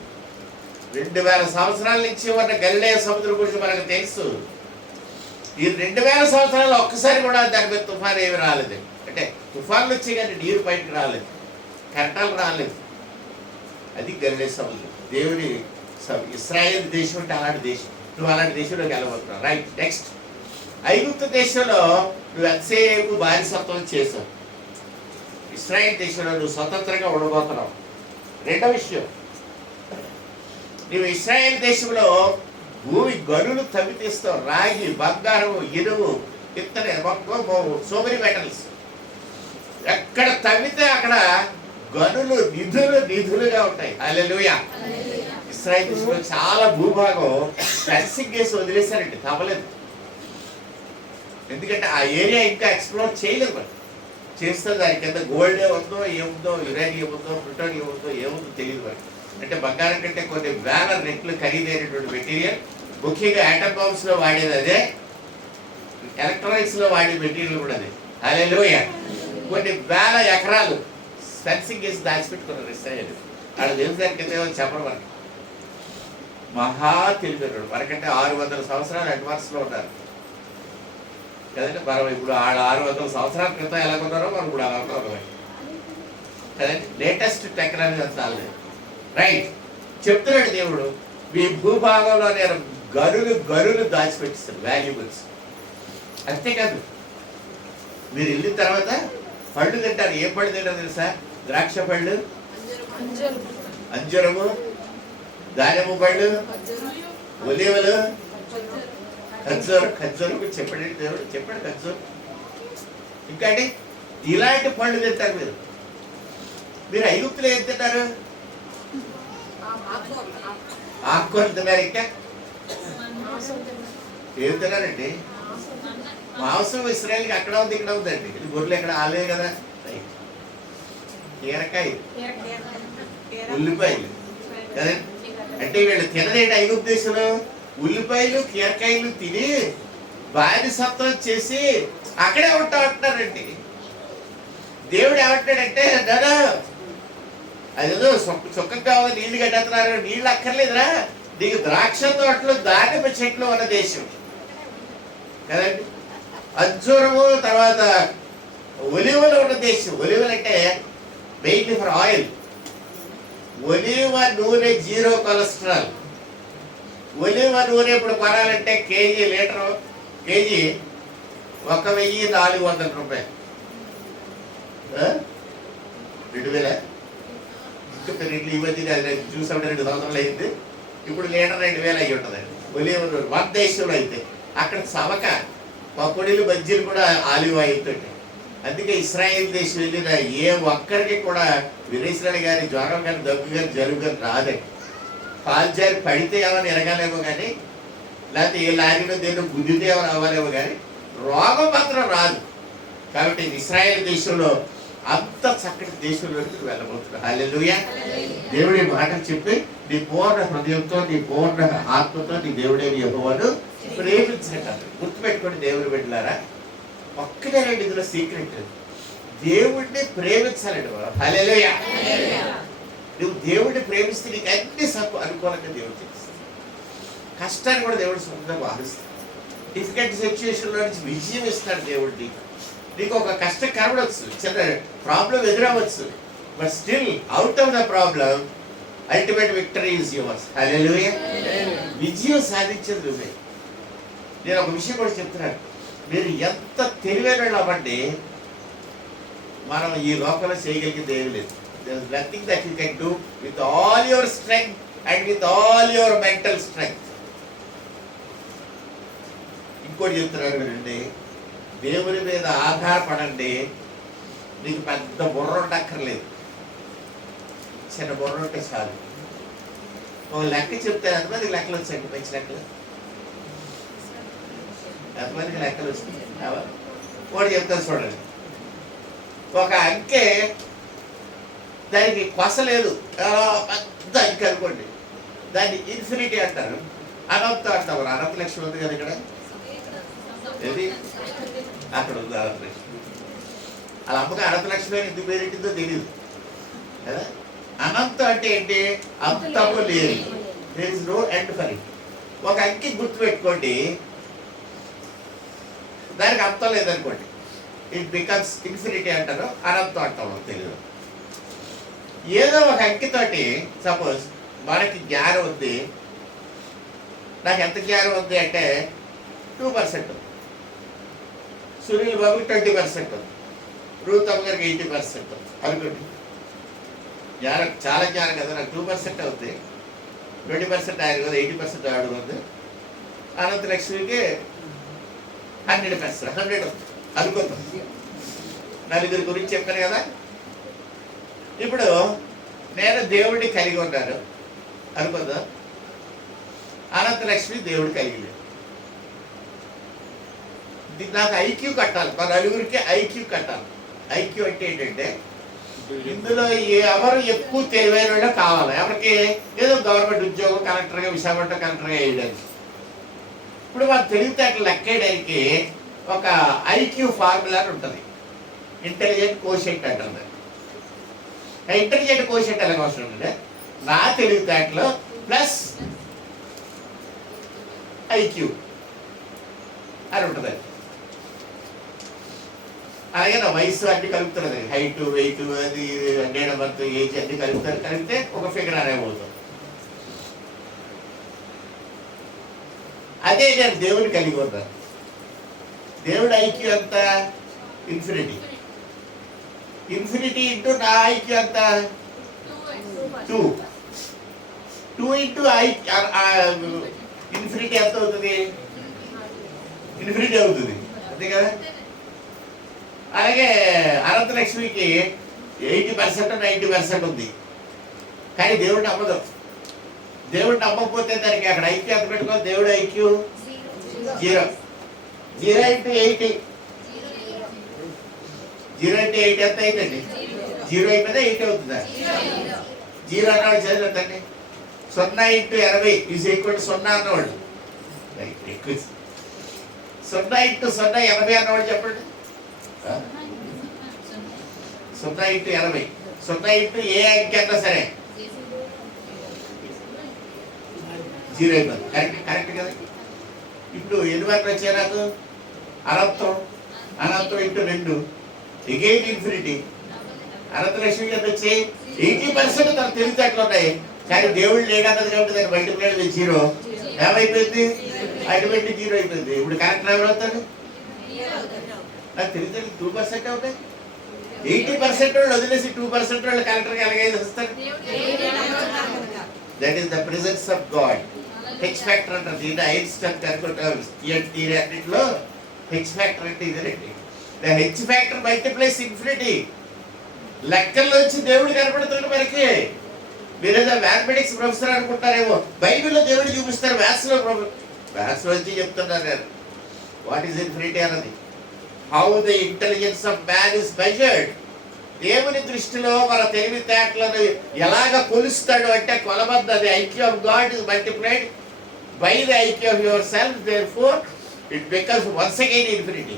2000 సంవత్సరాల నుంచి ఉన్న గలిలయ సముద్రం గురించి మనకు తెలుసు. ఈ 2000 సంవత్సరాలు ఒక్కసారి కూడా దాని మీద తుఫాన్ ఏమి రాలేదు. అంటే తుఫాన్లు వచ్చి కానీ నీరు బయటకు రాలేదు, కెరటాలు రాలేదు. అది గలిలయ సముద్రం. దేవుని ఇశ్రాయేల్ దేశం అంటే అలాంటి దేశం. నువ్వు అలాంటి దేశంలోకి వెళ్ళబోతున్నావు. రైట్. నెక్స్ట్, ఐగుప్తు దేశంలో నువ్వు ఎంతసేపు బానిసత్వం చేసావు. ఇశ్రాయేల్ దేశంలో నువ్వు స్వతంత్రంగా ఉండబోతున్నావు. రెండవ విషయం, నువ్వు ఇశ్రాయేల్ దేశంలో భూమి గనులు తవ్వి తీస్తావు. రాగి, బంగారం, ఇనుము, ఇత్తడి, సో మెనీ మెటల్స్. ఎక్కడ తవ్వితే అక్కడ గనులు నిధులుగా ఉంటాయి. హల్లెలూయా. ఇశ్రాయేల్ దేశంలో చాలా భూభాగం ఫెన్సింగ్ చేసి వదిలేశారండి, తవ్వలేదు. ఎందుకంటే ఆ ఏరియా ఇంకా ఎక్స్ప్లోర్ చేయలేదు. మరి చేస్తే దాని కింద గోల్డ్ ఉందో, ఏముందో, యురేనియం ఉందో, ప్లూటోనియం ఉందో, ఏముందో తెలియదు. మరి అంటే బంగారం కంటే కొన్ని వేల రెట్లు ఖరీదైనటువంటి మెటీరియల్. ముఖ్యంగా ఆటమ్ బాంబ్స్ లో వాడేది అదే, ఎలక్ట్రానిక్స్ లో వాడే మెటీరియల్ కూడా అదే. హల్లెలూయా. కొన్ని వేల ఎకరాలు ఫెన్సింగ్ చేసి దాచిపెట్టుకున్నారు ఇశ్రాయేలు. అక్కడ దేవుని కింద ఏమో చెప్పరు. మనకి మహా తెలిపారు. మనకంటే 600 సంవత్సరాలు అడ్వాన్స్ లో ఉన్నారు కదండి. మనం ఇప్పుడు 600 సంవత్సరాల క్రితం ఎలా ఉన్నారో మనం ఇప్పుడు అలా ఉన్నాం కదండి. లేటెస్ట్ టెక్నాలజీ అంతా లేదు. రైట్. చెప్తున్నాడు దేవుడు, మీ భూభాగంలో నేను గనులు దాచిపెట్టిస్తాను, వాల్యుబుల్స్. అంతేకాదు, మీరు వెళ్ళిన తర్వాత పళ్ళు తింటారు. ఏ పళ్ళు తింటారు తెలుసా? ద్రాక్ష పళ్ళు, అంజరము, దానిమ్మ పళ్ళు, ఒలివలు, ఖర్జూరు చెప్పాడు దేవుడు, చెప్పాడు ఖర్జూరు. ఇంకా అండి ఇలాంటి పళ్ళు తింటారు మీరు. మీరు ఐగుప్తులు ఏం తింటారు? ఆకుకూరలు తిన్నారు. ఇంకా ఏం తిన్నారండి? మాంసం ఇస్రాయల్కి అక్కడ ఉంది, ఇక్కడ ఉందండి. ఇది గొర్రెలు ఎక్కడ ఆలే కదా. కీరకాయ, ఉల్లిపాయలు కదా. అంటే వీళ్ళు తినదేంటి ఐగుప్తు దేశంలో? ఉల్లిపాయలు కీరకాయలు తిని బానిసత్వం చేసి అక్కడే ఉంటా అంటున్నారండి. దేవుడు ఏమంటాడంటే నానా అదేదో చుక్కకు కావాలి నీళ్లు కట్టేస్తున్నారు, నీళ్ళు అక్కర్లేదురా, నీకు ద్రాక్ష తోటలు దానిమ్మ చెట్లు ఉన్న దేశం కదండి. అంజూరము, తర్వాత ఒలివలు ఉన్న దేశం. ఒలివలు అంటే మెయిన్లీ ఫర్ ఆయిల్. ఒలివ నూనె 0 కొలెస్ట్రాల్. ఒలివ నూనె ఇప్పుడు కొనాలంటే కేజీ 1400 రూపాయలు. 2000 ఇంకా రేట్లు ఈ మధ్య చూసామంటే 2 సంవత్సరాలు అయింది. ఇప్పుడు లీటర్ 2000 అయ్యి ఉంటుందండి ఒలివ నూనె మన దేశంలో. అయితే అక్కడ సవక పకోడీలు బజ్జీలు కూడా ఆలివ్ ఆయిల్ తోటి. అందుకే ఇస్రాయేల్ దేశం వెళ్ళిన ఏ ఒక్కరికి కూడా విరేచనాలు కానీ జ్వరం కానీ దగ్గు కానీ జలుబు కానీ రాదండి. కాలు జారి పడితే ఏమైనా ఎరగాలేమో కానీ, లేకపోతే ఏ లారీలో దేని గుద్దితే ఏమైనా అవ్వాలేమో కానీ రోగం మాత్రం రాదు. కాబట్టి ఇస్రాయేల్ దేశంలో అంత చక్కటి దేశంలోకి వెళ్ళబోతున్నాడు. హల్లెలూయా. దేవుడి మాటలు చెప్పి నీ పూర్ణ హృదయంతో, నీ పూర్ణ ఆత్మతో నీ దేవుడే యెహోవాను ప్రేమించండి. గుర్తుపెట్టుకోండి దేవుని బిడ్డలారా, ఒక్కటే రండి ఇందులో సీక్రెట్. దేవుడిని ప్రేమించాలండి మనం. హల్లెలూయా. నువ్వు దేవుడిని ప్రేమిస్తే నీకు అన్ని అనుకూలంగా దేవుడు చేస్తాడు. కష్టాన్ని కూడా దేవుడు సొంతంగా వాదిస్తాడు. డిఫికల్ట్ సిచ్యువేషన్లో నుంచి విజయం ఇస్తాడు దేవుడు. నీకు ఒక కష్టం కనబడవచ్చు, చిన్న ప్రాబ్లం ఎదురవచ్చు, but still out of the problem ultimate victory is yours. Hallelujah. విజయం సాధించేది నువ్వే. నేను ఒక విషయం కూడా చెప్తున్నాను, మీరు ఎంత తెలివైన అవ్వండి, మనం ఈ లోకంలో చేయగలిగింది ఏమి లేదు. There is nothing that you can do with all your strength and with all your mental strength. ఇంకోటి చెప్తున్నారు వినండి, దేవుని మీద ఆధారపడండి. నీకు పెద్ద బుర్ర ఉండక్కర్లేదు, చిన్న బుర్ర ఉంటే చాలు. ఒక లెక్క చెప్తే ఎంతమందికి లెక్కలు వచ్చాయండి? మంచి లెక్కలు ఎంతమందికి లెక్కలు వస్తుంది? కూడా చెప్తాను చూడండి. ఒక అంకె దానికి కొస లేదు, పెద్ద అంకె అనుకోండి, దాన్ని ఇన్ఫినిటీ అంటారు, అనంతం అంటారు. అనంత లక్ష్మి ఉంది కదా ఇక్కడ, ఏది అక్కడ ఉంది అనంత లక్ష్మి. అలా అమ్మగా అనంత లక్ష్మి అని ఎందుకు పేరెట్టిందో తెలియదు కదా. అనంతం అంటే ఏంటి? అంతము లేదు. There is no end for it. ఒక అంకి గుర్తుపెట్టుకోండి, దానికి అంతం లేదనుకోండి, ఇట్ బికమ్స్ ఇన్ఫినిటీ అంటారు, అనంతం అంటాం తెలుగు. ఏదో ఒక అంకితోటి సపోజ్ మనకి జ్ఞానం ఉంది, నాకు ఎంత జ్ఞానం ఉంది అంటే 2%, సునీల్ బాబుకి 20%, రూత్ అమ్మ గారికి 80% అనుకోండి. జ్ఞానం చాలా జ్ఞానం కదా, నాకు 2% అవుతుంది, 20% ఆయన కదా, 80% ఆడు ఉంది. అనంత లక్ష్మికి 100%, 100 అనుకుందాం. నలుగురి గురించి చెప్పాను కదా. ఇప్పుడు నేను దేవుడిని కలిగి ఉన్నాను అనుకుందాం, అనంత లక్ష్మి దేవుడు కలిగి లేదు. నాకు ఐక్యూ కట్టాలి, మా నలుగురికి ఐక్యూ కట్టాలి. ఐక్యూ అంటే ఏంటంటే ఇందులో ఎవరు ఎక్కువ తెలివైన వాళ్ళు కావాలి. ఎవరికి ఏదో గవర్నమెంట్ ఉద్యోగం, కలెక్టర్గా, విశాఖపట్నం కలెక్టర్గా వేయడానికి. ఇప్పుడు మన తెలివితేటలు లెక్కేయడానికి ఒక ఐక్యూ ఫార్ములా ఉంటుంది, ఇంటెలిజెంట్ కోషెంట్ అంటుంది. ఇంటెలిజెంట్ కోషెంట్ ఎలాగ అవసరం ఉందంటే నా తెలివితేటలు ప్లస్ ఐక్యూ అని ఉంటుంది. అలాగే నా వయసు అన్ని కలుపుతున్నది, హైట్, వెయిట్, అది డేట్ ఆఫ్ బర్త్, ఏజ్ అన్ని కలుపుతారు. కలిపితే ఒక ఫిగర్ అనేమవుతుంది. అదే నేను దేవుని కలిగి ఉన్నాను. దేవుడు ఐక్యూ అంత ఇన్ఫినిటీ. ఇన్ఫినిటీ ఇంటూ నా ఐక్యూ అంత 2. 2 into I ఇన్ఫినిటీ ఎంత అవుతుంది? ఇన్ఫినిటీ అవుతుంది, అంతే కదా. అలాగే అనంతలక్ష్మికి 80% 90% ఉంది, కానీ దేవుడు నమ్మదు. దేవుడు నమ్మకపోతే దానికి అక్కడ ఐక్యూ ఎంత పెట్టుకోవాలి? దేవుడు ఐక్యూ 0. 0 into 80. 0 into 80 ఎంత అయిందండి? 0 అయిపోతే 80 అవుతుందా? 0 అన్నవాడు చదివిందండి. 0 into 80 ఈజ్ ఈక్వల్ టు 0 అన్నవాడు. 0 into 0 80 అన్నవాడు చెప్పండి. 0 into 80. 0 into ఏ అంకె అన్నా సరే 0 అయిపోతుంది. కరెక్ట్ కదా. ఇప్పుడు ఎన్ని మార్కులు వచ్చాయి నాకు? అనంతం ఇంటూ 2 ఎగైన్ ఇన్ఫినిటీ. అనంతలక్ష్మి ఎంత వచ్చాయి? 80% తన తెలివితేటలు ఉన్నాయి, కానీ దేవుడు లేడన్నది కాబట్టి దాన్ని మల్టిప్లైడ్ విత్ 0 ఏమైపోయింది? అటువంటి 0 అయిపోయింది. ఇప్పుడు కరెక్ట్ ఎవరవుతాడు? నాకు తెలివితేటలు 2% అవుతాయి. 80% వాళ్ళు వదిలేసి 2% వాళ్ళు కరెక్టర్గా ఎలాగైతే వస్తారు. That is the presence of God. H factor అంటారు దీన్ని. ఐన్స్టైన్ థియరీ అన్నింటిలో హెచ్ ఫ్యాక్టర్ అంటే ఇదేనండి. The H factor multiplies infinity. లెక్కల్లోంచి దేవుడు కనపడుతున్నాడు మనకి. మీరేదో మ్యాథమెటిక్స్ ప్రొఫెసర్ అనుకుంటారేమో, బైబిల్లో దేవుడు చూపిస్తారు, మ్యాథ్స్ వచ్చి చెప్తున్నారు నేను వాట్ ఈస్ ఇన్ఫినిటీ అన్నది. How the intelligence of man is measured. దేవుని దృష్టిలో మన తెలివితేటలను ఎలాగ కొలుస్తాడు అంటే కొలబద్దు. అది IQ of God is multiplied by the IQ of yourself, therefore it becomes once again infinity.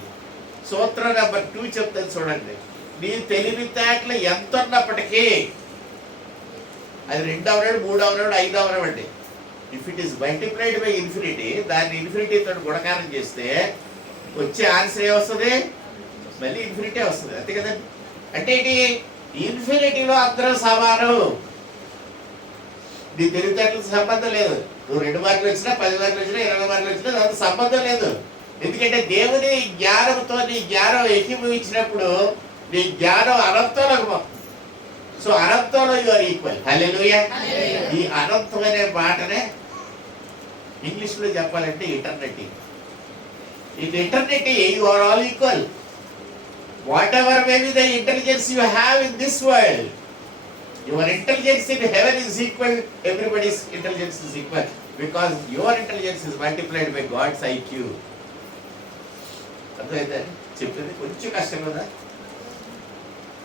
సూత్రం నెంబర్ 2 చెప్తాను చూడండి. నీ తెలివితేటలు ఎంత ఉన్నప్పటికీ అది 2 అవనాడు 3 అవనాడు 5 అవనవండి. If it is multiplied by infinity, దాన్ని ఇన్ఫినిటీతో గుణకారం చేస్తే వచ్చే ఆన్సర్ ఏమొస్తుంది? మళ్ళీ ఇన్ఫినిటీ వస్తుంది, అంతే కదండి. అంటే ఏంటి? ఇన్ఫినిటీలో అందరూ సమానం. నీ తెలివితేటలకు సంబంధం లేదు. నువ్వు 2 మార్కులు వచ్చినా 10 మార్కులు వచ్చినా 20 మార్కులు వచ్చినా దానికి సంబంధం లేదు. ఎందుకంటే దేవుని జ్ఞానంతో నీ జ్ఞానం ఏకీభవించినప్పుడు నీ జ్ఞానం అనంతంలో. సో అనంతంలో యు ఆర్ ఈక్వల్. హల్లెలూయా. ఈ అనంతం అనే మాటనే ఇంగ్లీష్లో చెప్పాలంటే eternity. In eternity, you are all equal. Whatever may be the intelligence you have in this world, your intelligence in heaven is equal. Everybody's intelligence is equal because your intelligence is multiplied by God's IQ. అర్థమైతే చెప్పింది కొంచెం కష్టం కదా,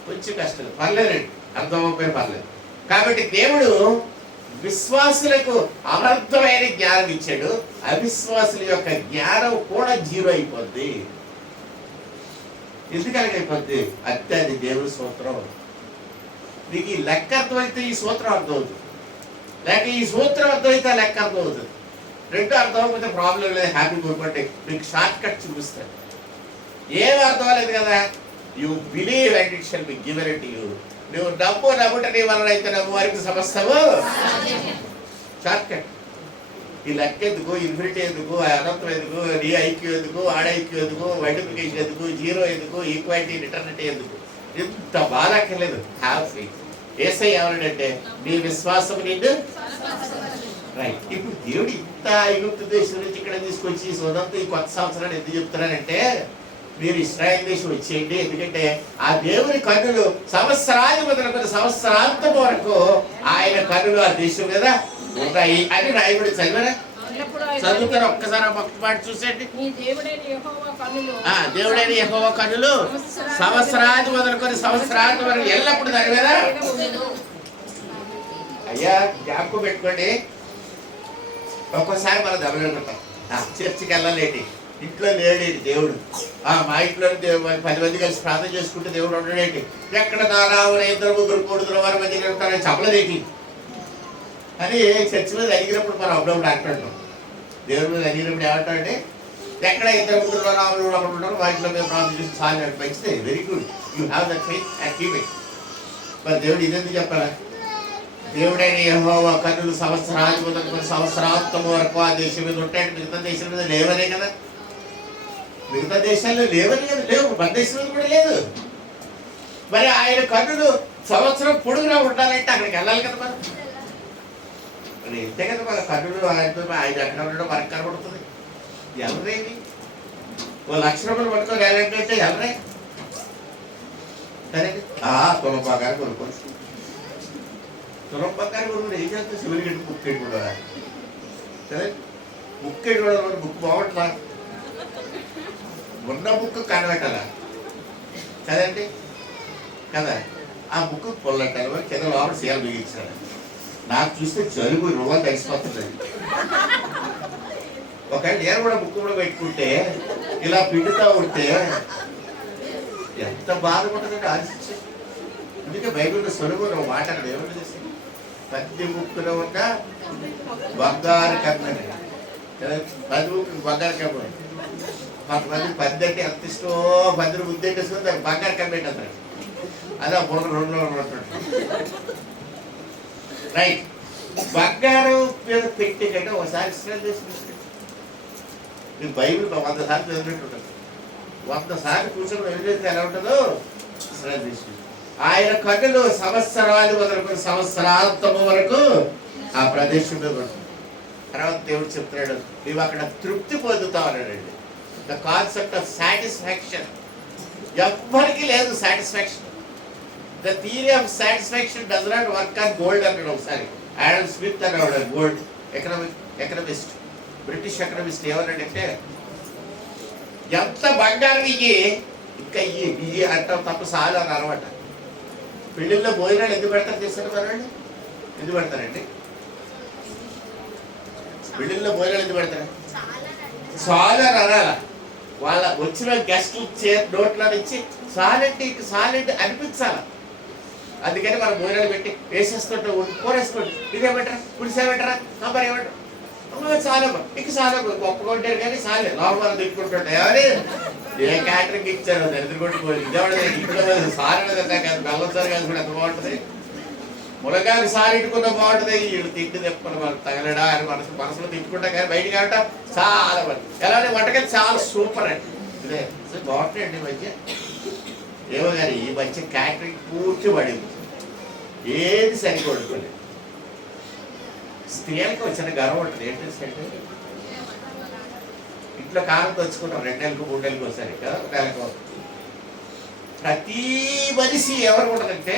కొంచెం కష్టం, పర్లేదండి, అర్థమైపోయి పర్లేదు. కాబట్టి దేవుడు విశ్వాసులకు అనంతమైన జ్ఞానం ఇచ్చాడు. అవిశ్వాసుల యొక్క జ్ఞానం కూడా 0 అయిపోద్ది. ఎందుకలాగైపోద్ది అంటే అది దేవుడి సూత్రం. నీకు ఈ లెక్క అర్థమైతే ఈ సూత్రం అర్థమవుతుంది, లేక ఈ సూత్రం అర్థమైతే ఆ లెక్క అర్థమవుతుంది. 2 అర్థం అవ్వకపోతే ప్రాబ్లం లేదు, హ్యాపీ కోరుకుంటే మీకు షార్ట్ కట్ చూపిస్తాను. ఏం అర్థం లేదు కదా, you believe and it shall be given to you. నువ్వు నమ్ముట నీ వలన అయితే నమ్ము వారికి సమస్తము షార్ట్ కట్. ఈ లెక్క ఎందుకు, ఇన్ఫినిటీ ఎందుకు, అనంతం ఎందుకు, నీ ఐక్యూ ఎందుకు, ఆడ ఐక్యూ ఎందుకు, మల్టిప్లికేషన్ ఎందుకు, 0 ఎందుకు, ఈక్వాలిటీ రిటర్నిటీ ఎందుకు, ఇంత బాధ అక్కర్లేదు. Have faith. యేసయ్య ఏమన్నాడంటే నీ విశ్వాసం నిన్ను రైట్. ఇప్పుడు దేవుడు ఇంత ఐగుప్తు దేశం నుంచి ఇక్కడ తీసుకొచ్చి సోదంతో ఈ కొత్త సంవత్సరాన్ని ఎందుకు చెప్తున్నానంటే మీరు ఇశ్రాయేలు దేశం వచ్చేయండి. ఎందుకంటే ఆ దేవుని కన్నులు సంవత్సరాది మొదలుకొని సంవత్సరాంతం వరకు ఆయన కన్నులు ఆ దేశం మీద ఉన్నాయి అని రాయబడి చదివారా? చదువుతారు ఒక్కసారి ఒక్క మాట చూసేయండి. దేవుడైన యెహోవా కన్నులు సంవత్సరాది మొదలుకొని సంవత్సరాంతం వరకు ఎల్లప్పుడు దాని మీద. అయ్యా జ్ఞాపకం పెట్టుకోండి, ఒక్కోసారి మనం దెబ్బలుంటాం. చర్చికి వెళ్ళలేటి, ఇంట్లో లేడేటి దేవుడు. మా ఇంట్లో 10 మంది కలిసి ప్రార్థన చేసుకుంటే దేవుడు ఉండడేటి. ఎక్కడ దారావు 2 3 4 వారి మధ్య ఉంటారని చెప్పలేదేటి అని చర్చి మీద అడిగినప్పుడు మనం అప్పుడప్పుడు అంటుంటాం. దేవుడి మీద అడిగినప్పుడు ఏమంటారంటే ఎక్కడ 2 3 రాములు అక్కడ ఉంటారు, మా ఇంట్లో మేము ప్రార్థన చేసి సార్ మంచిదే, very good, you have that faith and keep it. మరి దేవుడు ఇదెందుకు చెప్పాలా? దేవుడైన యెహోవా కన్నులు సంవత్సరాది మొదలుకొని సంవత్సరాంతం వరకు ఆ దేశం మీద ఉంటాయంటే మిగతా దేశం మీద లేవనే కదా. మిగతా దేశాల్లో లేవని కదా, లేవు, మన దేశం మీద కూడా లేదు. మరి ఆయన కన్నులు సంవత్సరం పొడుగునా ఉండాలంటే అక్కడికి వెళ్ళాలి కదా మనం. మరి ఇంతే కదా మన కన్నులు ఆయన ఎక్కడ ఉండడం మనకు కనబడుతుంది. ఎవరేమి ఓ 1,00,000 రూపాయలు పట్టుకొని వెళ్ళంటే ఎవరే సరే తులం బంగారు కొనుక్కోవచ్చు. తులం బంగారు కొనుక్కొని ఏం చేస్తే శివుడికి బుక్ కూడా సరే బుక్ కూడా బుక్ బాగుంటుందా, ఉన్న బుక్ కనబెట్టాలా కదండి కదా. ఆ బుక్ పొల్లట్టాలి కింద లోపల సీఎల్ బిగించాలి. నాకు చూస్తే జలుబు రూపాయలు తెలిసిపోతుంది. ఒకవేళ నేను కూడా బుక్ కూడా పెట్టుకుంటే ఇలా పిండుతా ఉంటే ఎంత బాధపడుతుందంటే ఆలోచించి. అందుకే బైబిల్లో సొలుగు మాట అక్కడ ఏమంటుంది, పద్ది ముక్కులో ఉన్న బంగారు కమ్మని కదా. 10 ముక్కు బంగారు కమ్మని. కొంతమంది 10 అంటే ఎంత ఇష్టమో 10 ముద్దెట్టేసుకుని దానికి బంగారు కమ్మెట్టి అంటారు. అదే బుర్ర 2 రైట్. బంగారం మీద పెట్టి కంటే ఒకసారి ఇస్రాయల్ దేశం మీకు బైబిల్ 100 సార్లు చదివినట్టు ఉంటుంది. 100 సార్లు కూర్చొని ఏదైతే ఎలా ఉంటుందో ఇస్రాయల్ దేశం. ఆయన కన్నులు సంవత్సరాలు మొదలుకొని సంవత్సరాంతము వరకు ఆ ప్రదేశం మీద ఉంటుంది. తర్వాత దేవుడు చెప్తున్నాడు, నీవు అక్కడ తృప్తి పొందుతావు అన్నాడండి. The concept of satisfaction. ఎవ్వరికి లేదు satisfaction. The theory of satisfaction does not work on gold అన్నాడు ఒకసారి. ఆడమ్ స్మిత్ అన్నాడు గోల్డ్ ఎకనామిస్ట్, బ్రిటిష్ ఎకనామిస్ట్. ఏమన్నాడంటే ఎంత బంగారం ఇయ్యి ఇంకా ఇయ్యి అంటాం తప్ప సాలు అని అనమాట. పెళ్ళిళ్ళలో భోజనాలు ఎందుకు పెడతారు చేస్తారు మనండి? ఎందుకు పెడతారండి పెళ్ళిళ్ళలో భోజనాలు ఎందుకు పెడతారు? చాలు అని అనాల. వాళ్ళ వచ్చిన గెస్టులు నోట్లో నుంచి సాలంటే అనిపించాల. అందుకని మనం భోజనాలు పెట్టి వేసేస్తుంటే కూరేసుకోండి, ఇదేమంటారా పులిసేమంటారా సాంబార్ ఏమంటారు చాలా ఇక చాలా ఒప్పుకుంటారు కానీ చాలే లోపల తిట్టుకుంటుంటే ఎవరి ఏ క్యాటరింగ్ ఇచ్చారు దరిద్రకొట్టుకోండి. ఇంట్లో సారీ కాదు బెల్లంసారి కాదు కూడా ఎంత బాగుంటుంది. మునగాకు సారి ఇట్టుకున్న బాగుంటుంది. వీళ్ళు తిండి తెప్పుకున్న వాళ్ళు తగలడా అని మనసులో తిట్టుకుంటాం కానీ బయట కాబట్టి చాలా మంది ఎలా వంటకాలు చాలా సూపర్ అండి. ఇదే బాగుంటాయండి మధ్య ఏమో కానీ ఈ మధ్య క్యాటరింగ్ పూర్తి పడింది. ఏది సరికొడుకోలేదు. స్త్రీలకు వచ్చిన గర్వం ఉంటుంది. ఏంటంటే ఇంట్లో కారం తెచ్చుకుంటాం 2 నెలలకు 3 నెలలకు ఒకసారి కదా, నెలకు. ప్రతి మనిషి ఎవరు ఉంటుందంటే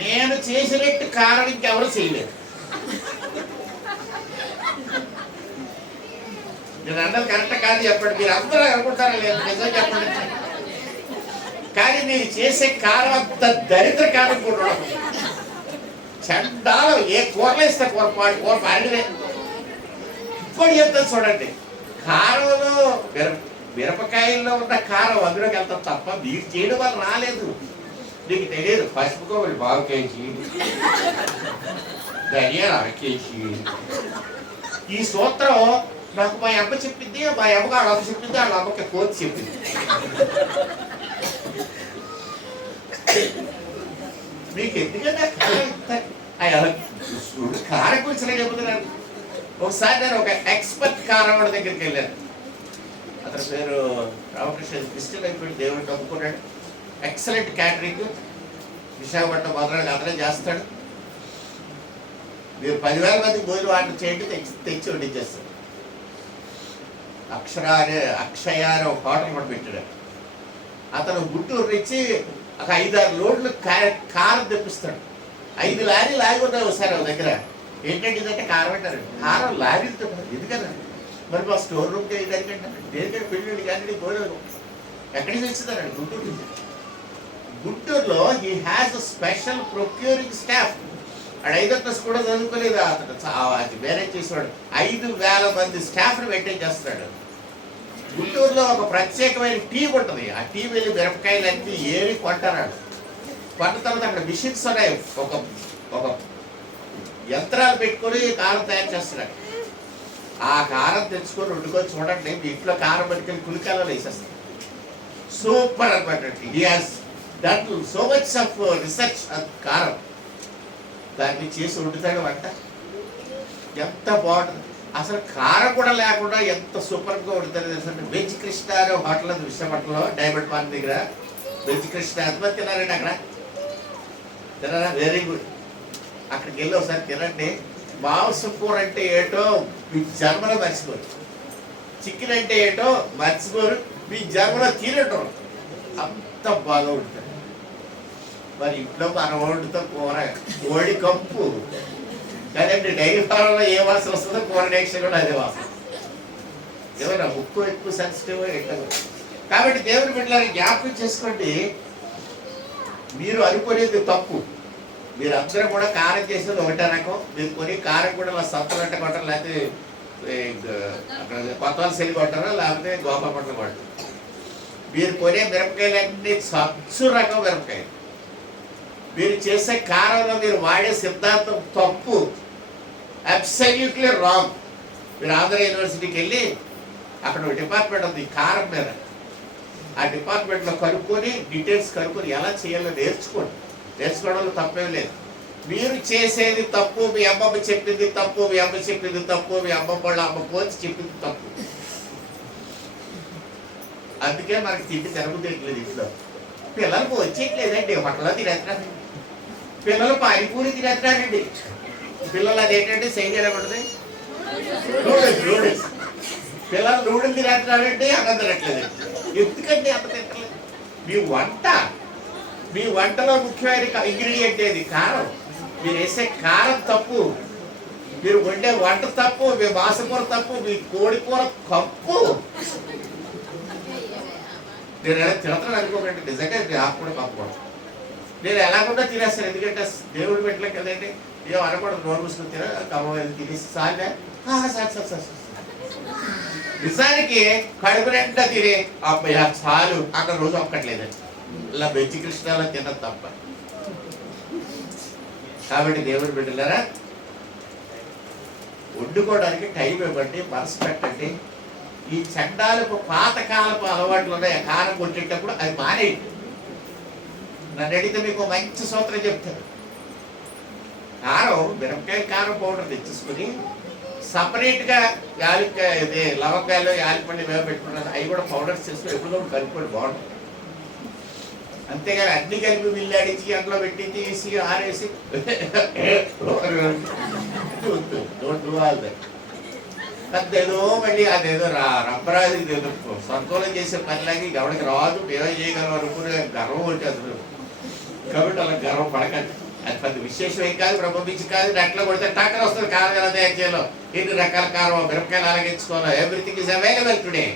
నేను చేసినట్టు కారం ఇంకెవరు చేయలేదు. నేను అన్నది కరెక్ట్ కాదు చెప్పండి. మీరు అందరూ అనుకుంటారా లేదు నిజం చెప్పండి. కానీ నేను చేసే కారం అంత దరిద్ర కారం కూడా చండాలం. ఏ కూరలో ఇస్తే కూర పాడిలే. ఇంకోటి చెప్తాను చూడండి, కారంలో మిరపకాయల్లో ఉన్న కారం అందులోకి వెళ్తాం తప్ప మీరు చేయడం వల్ల రాలేదు. నీకు తెలియదు. పసుపుకో బాగు కేజీ, ధనియాలు 1 కేజీ. ఈ సూత్రం నాకు మా అమ్మ చెప్పింది, మా అమ్మకు వాళ్ళ అమ్మ చెప్పింది, వాళ్ళ అమ్మకి కోతి చెప్పింది. మీకు ఎందుకంటే కారం గురించి చెబుతున్నాను. ఒకసారి నేను ఒక ఎక్స్పర్ట్ కారం దగ్గరికి వెళ్ళాను. అతని పేరు రామకృష్ణ. క్రిస్టియన్ అయిపోయి దేవుడు నమ్ముకున్నాడు. Excellent catering. విశాఖపట్నం మొదలైన అతనే చేస్తాడు. మీరు 10,000 మందికి భోజనం ఆర్డర్ చేయండి, తెచ్చి వండించేస్తాడు. అక్షయ అనే ఒక హోటల్ కూడా పెట్టాడు. అతను గుంటూరు నుంచి ఒక 5-6 లోడ్లు కారం తెప్పిస్తాడు. 5 లారీలు లాగి ఉన్నాయి ఒకసారి ఒక దగ్గర. ఏంటంటే ఇదంటే కారం అంటారు. కారం లారీలతో ఎందుకన్నా మరి మా స్టోర్ రూమ్కి దేనికంటే దేనికంటే పెళ్ళి కానీ భోజనం ఎక్కడి నుంచి వచ్చిందన్నాడు? గుంటూరు నుంచి. గుంటూరులో he has a special procuring staff. అక్కడ 5వ క్లాస్ కూడా చదువుకోలేదు అతను. అది మేనేజ్ చేసేవాడు. 5,000 మంది స్టాఫ్ని మెయింటైన్ చేస్తున్నాడు. గుంటూరులో ఒక ప్రత్యేకమైన టీం ఉంటుంది. ఆ టీం వెళ్ళి మిరపకాయలు అన్నీ ఏరి కొంటారు. కొన్న తర్వాత అక్కడ మిషన్స్ ఉన్నాయి. ఒక యంత్రాలు పెట్టుకొని కారం తయారు చేస్తున్నాడు. ఆ కారం తెచ్చుకొని వండుకొని చూడండి. మీ ఇంట్లో కారం పట్టుకొని కులికాలలో వేసేస్తాడు. సూపర్ అనమాట. He has done so much of research కారం. దాన్ని చేసి వండుతాడు వంట. ఎంత బాగుంటుంది అసలు. కారం కూడా లేకుండా ఎంత సూపర్గా వండుతారు తెలుసండి. వెజ్ కృష్ణ అనే హోటల్ ఉంది విశాఖపట్నంలో, డైమండ్ పార్క్ దగ్గర. వెజ్ కృష్ణ ఎంతమంది తిన్నారండి అక్కడ? తినరా? Very good. అక్కడికి వెళ్ళి ఒకసారి తినండి. మాంసం కూర అంటే ఏటో మీ జన్మలో మర్చిపోరు. చికెన్ అంటే ఏటో మర్చిపోరు, మీ జన్మలో తినటం అంత బాగా ఉంటుంది. మరి ఇంట్లో మనం వండుతో కూర కోడి కంపు కదండి. డైరీ ఫారంలో ఏ వాసన వస్తుందో కూర నెక్స్ట్ కూడా అదే వాసన. ఏమైనా ముక్కు ఎక్కువ సెన్సిటివ్ ఎక్కువ. కాబట్టి దేవుని బిడ్డలారా జ్ఞాపకం చేసుకోండి, మీరు అనుకునేది తప్పు. మీరు అందరూ కూడా కారం చేసేది ఒకటే రకం. మీరు కొని కారం కూడా ఇలా సంతలంట కొట్టరు, లేకపోతే కొత్త సెల్లి కొట్టారో లేకపోతే గోపా పంటలు కొట్టరు. మీరు కొనే మిరపకాయలన్నీ సచ్చు రకం మిరపకాయలు. మీరు చేసే కారంలో మీరు వాడే సిద్ధాంతం తప్పు, అబ్సల్యూట్లీ రాంగ్. మీరు ఆంధ్ర యూనివర్సిటీకి వెళ్ళి అక్కడ ఒక డిపార్ట్మెంట్ ఉంది కారం మీద. ఆ డిపార్ట్మెంట్లో కనుక్కొని డీటెయిల్స్ కనుక్కొని ఎలా చేయాలో నేర్చుకోండి. నేర్చుకోవడంలో తప్పేం లేదు. మీరు చేసేది తప్పు, మీ అమ్మమ్మ చెప్పింది తప్పు, మీ అమ్మ చెప్పింది తప్పు, మీ అమ్మమ్మ వాళ్ళ అమ్మ పోల్చి చెప్పింది తప్పు. అందుకే మనకి తిండి తినబుద్ధేయట్లేదు ఇంట్లో. పిల్లలకు వచ్చేయట్లేదండి, హోటల్లో తినేస్తున్నారు. పిల్లలు పానీపూరి తినేస్తున్నారండి. పిల్లలు అదేంటంటే సైన్యం ఉంటుంది నూడిల్స్. నూడిల్స్ పిల్లలు నూడిల్స్ తినేస్తున్నారంటే అన్నం తినట్లేదండి. ఎందుకంటే అంత తినట్లేదు? మీ వంటలో ముఖ్యమైన ఇంగ్రీడియంట్ ఏది? కారం. మీరు వేసే కారం తప్పు, మీరు వండే వంట తప్పు, మీ మాంసకూర తప్పు, మీ కోడి కూర కప్పు. నేను ఎలా తినతాను అనుకోకండి, నిజంగా నాకు కూడా కప్పుకోవడం. నేను ఎలాగుండా తినేస్తాను, ఎందుకంటే దేవుడి పెట్టలే కదండి. ఏం అనకూడదు, నోరు మూసుకుని కమ్మది తినేసి సార్లే సార్. నిజానికి కడుపు నిండా తినే అబ్బాయి చాలు అక్కడ రోజు ఒక్కట్లేదండి. ఇలా బెజ్జి కృష్ణాలో తినదు తప్ప. కాబట్టి దేవుని బిడ్డలారా వండుకోవడానికి టైం ఇవ్వండి, మనసు పెట్టండి. ఈ చండాలకు పాతకాలపు అలవాట్లు ఉన్నాయి. కారం కొట్టేటప్పుడు అది మానేయండి. నన్ను అడిగితే మీకు మంచి సూత్రం చెప్తాను. కారం, మిరపకాయ కారం పౌడర్ తెచ్చేసుకుని సపరేట్గా యాలక్కాయ ఇది లవంకాయలు యాలపండి మేము పెట్టుకుంటాను. అవి కూడా పౌడర్స్ చేసుకుని ఎప్పుడు కలుపుకోండి, బాగుంటుంది. అంతేగాని అన్ని కలిపి మిల్లాడించి అందులో పెట్టి తీసి ఆరేసి ఏదో మళ్ళీ అదేదో రబ్బరాది సంతోలం చేసే పనిలాగి ఎవరికి రాదు, మేమే చేయగలం అనుకునే గర్వం ఉంటుంది. కాబట్టి అలా గర్వం పడకండి. అది పెద్ద విశేషం ఏం కాదు, బ్రహ్మించి కాదు. నెట్లో కొడితే టక్కన వస్తుంది కారం ఎలా తయారు చేయాలో, ఎన్ని రకాల కారం, మిరపకాయలు అలాగించుకోవాలో, ఎవ్రీథింగ్ ఈజ్ అవైలబుల్ టుడే.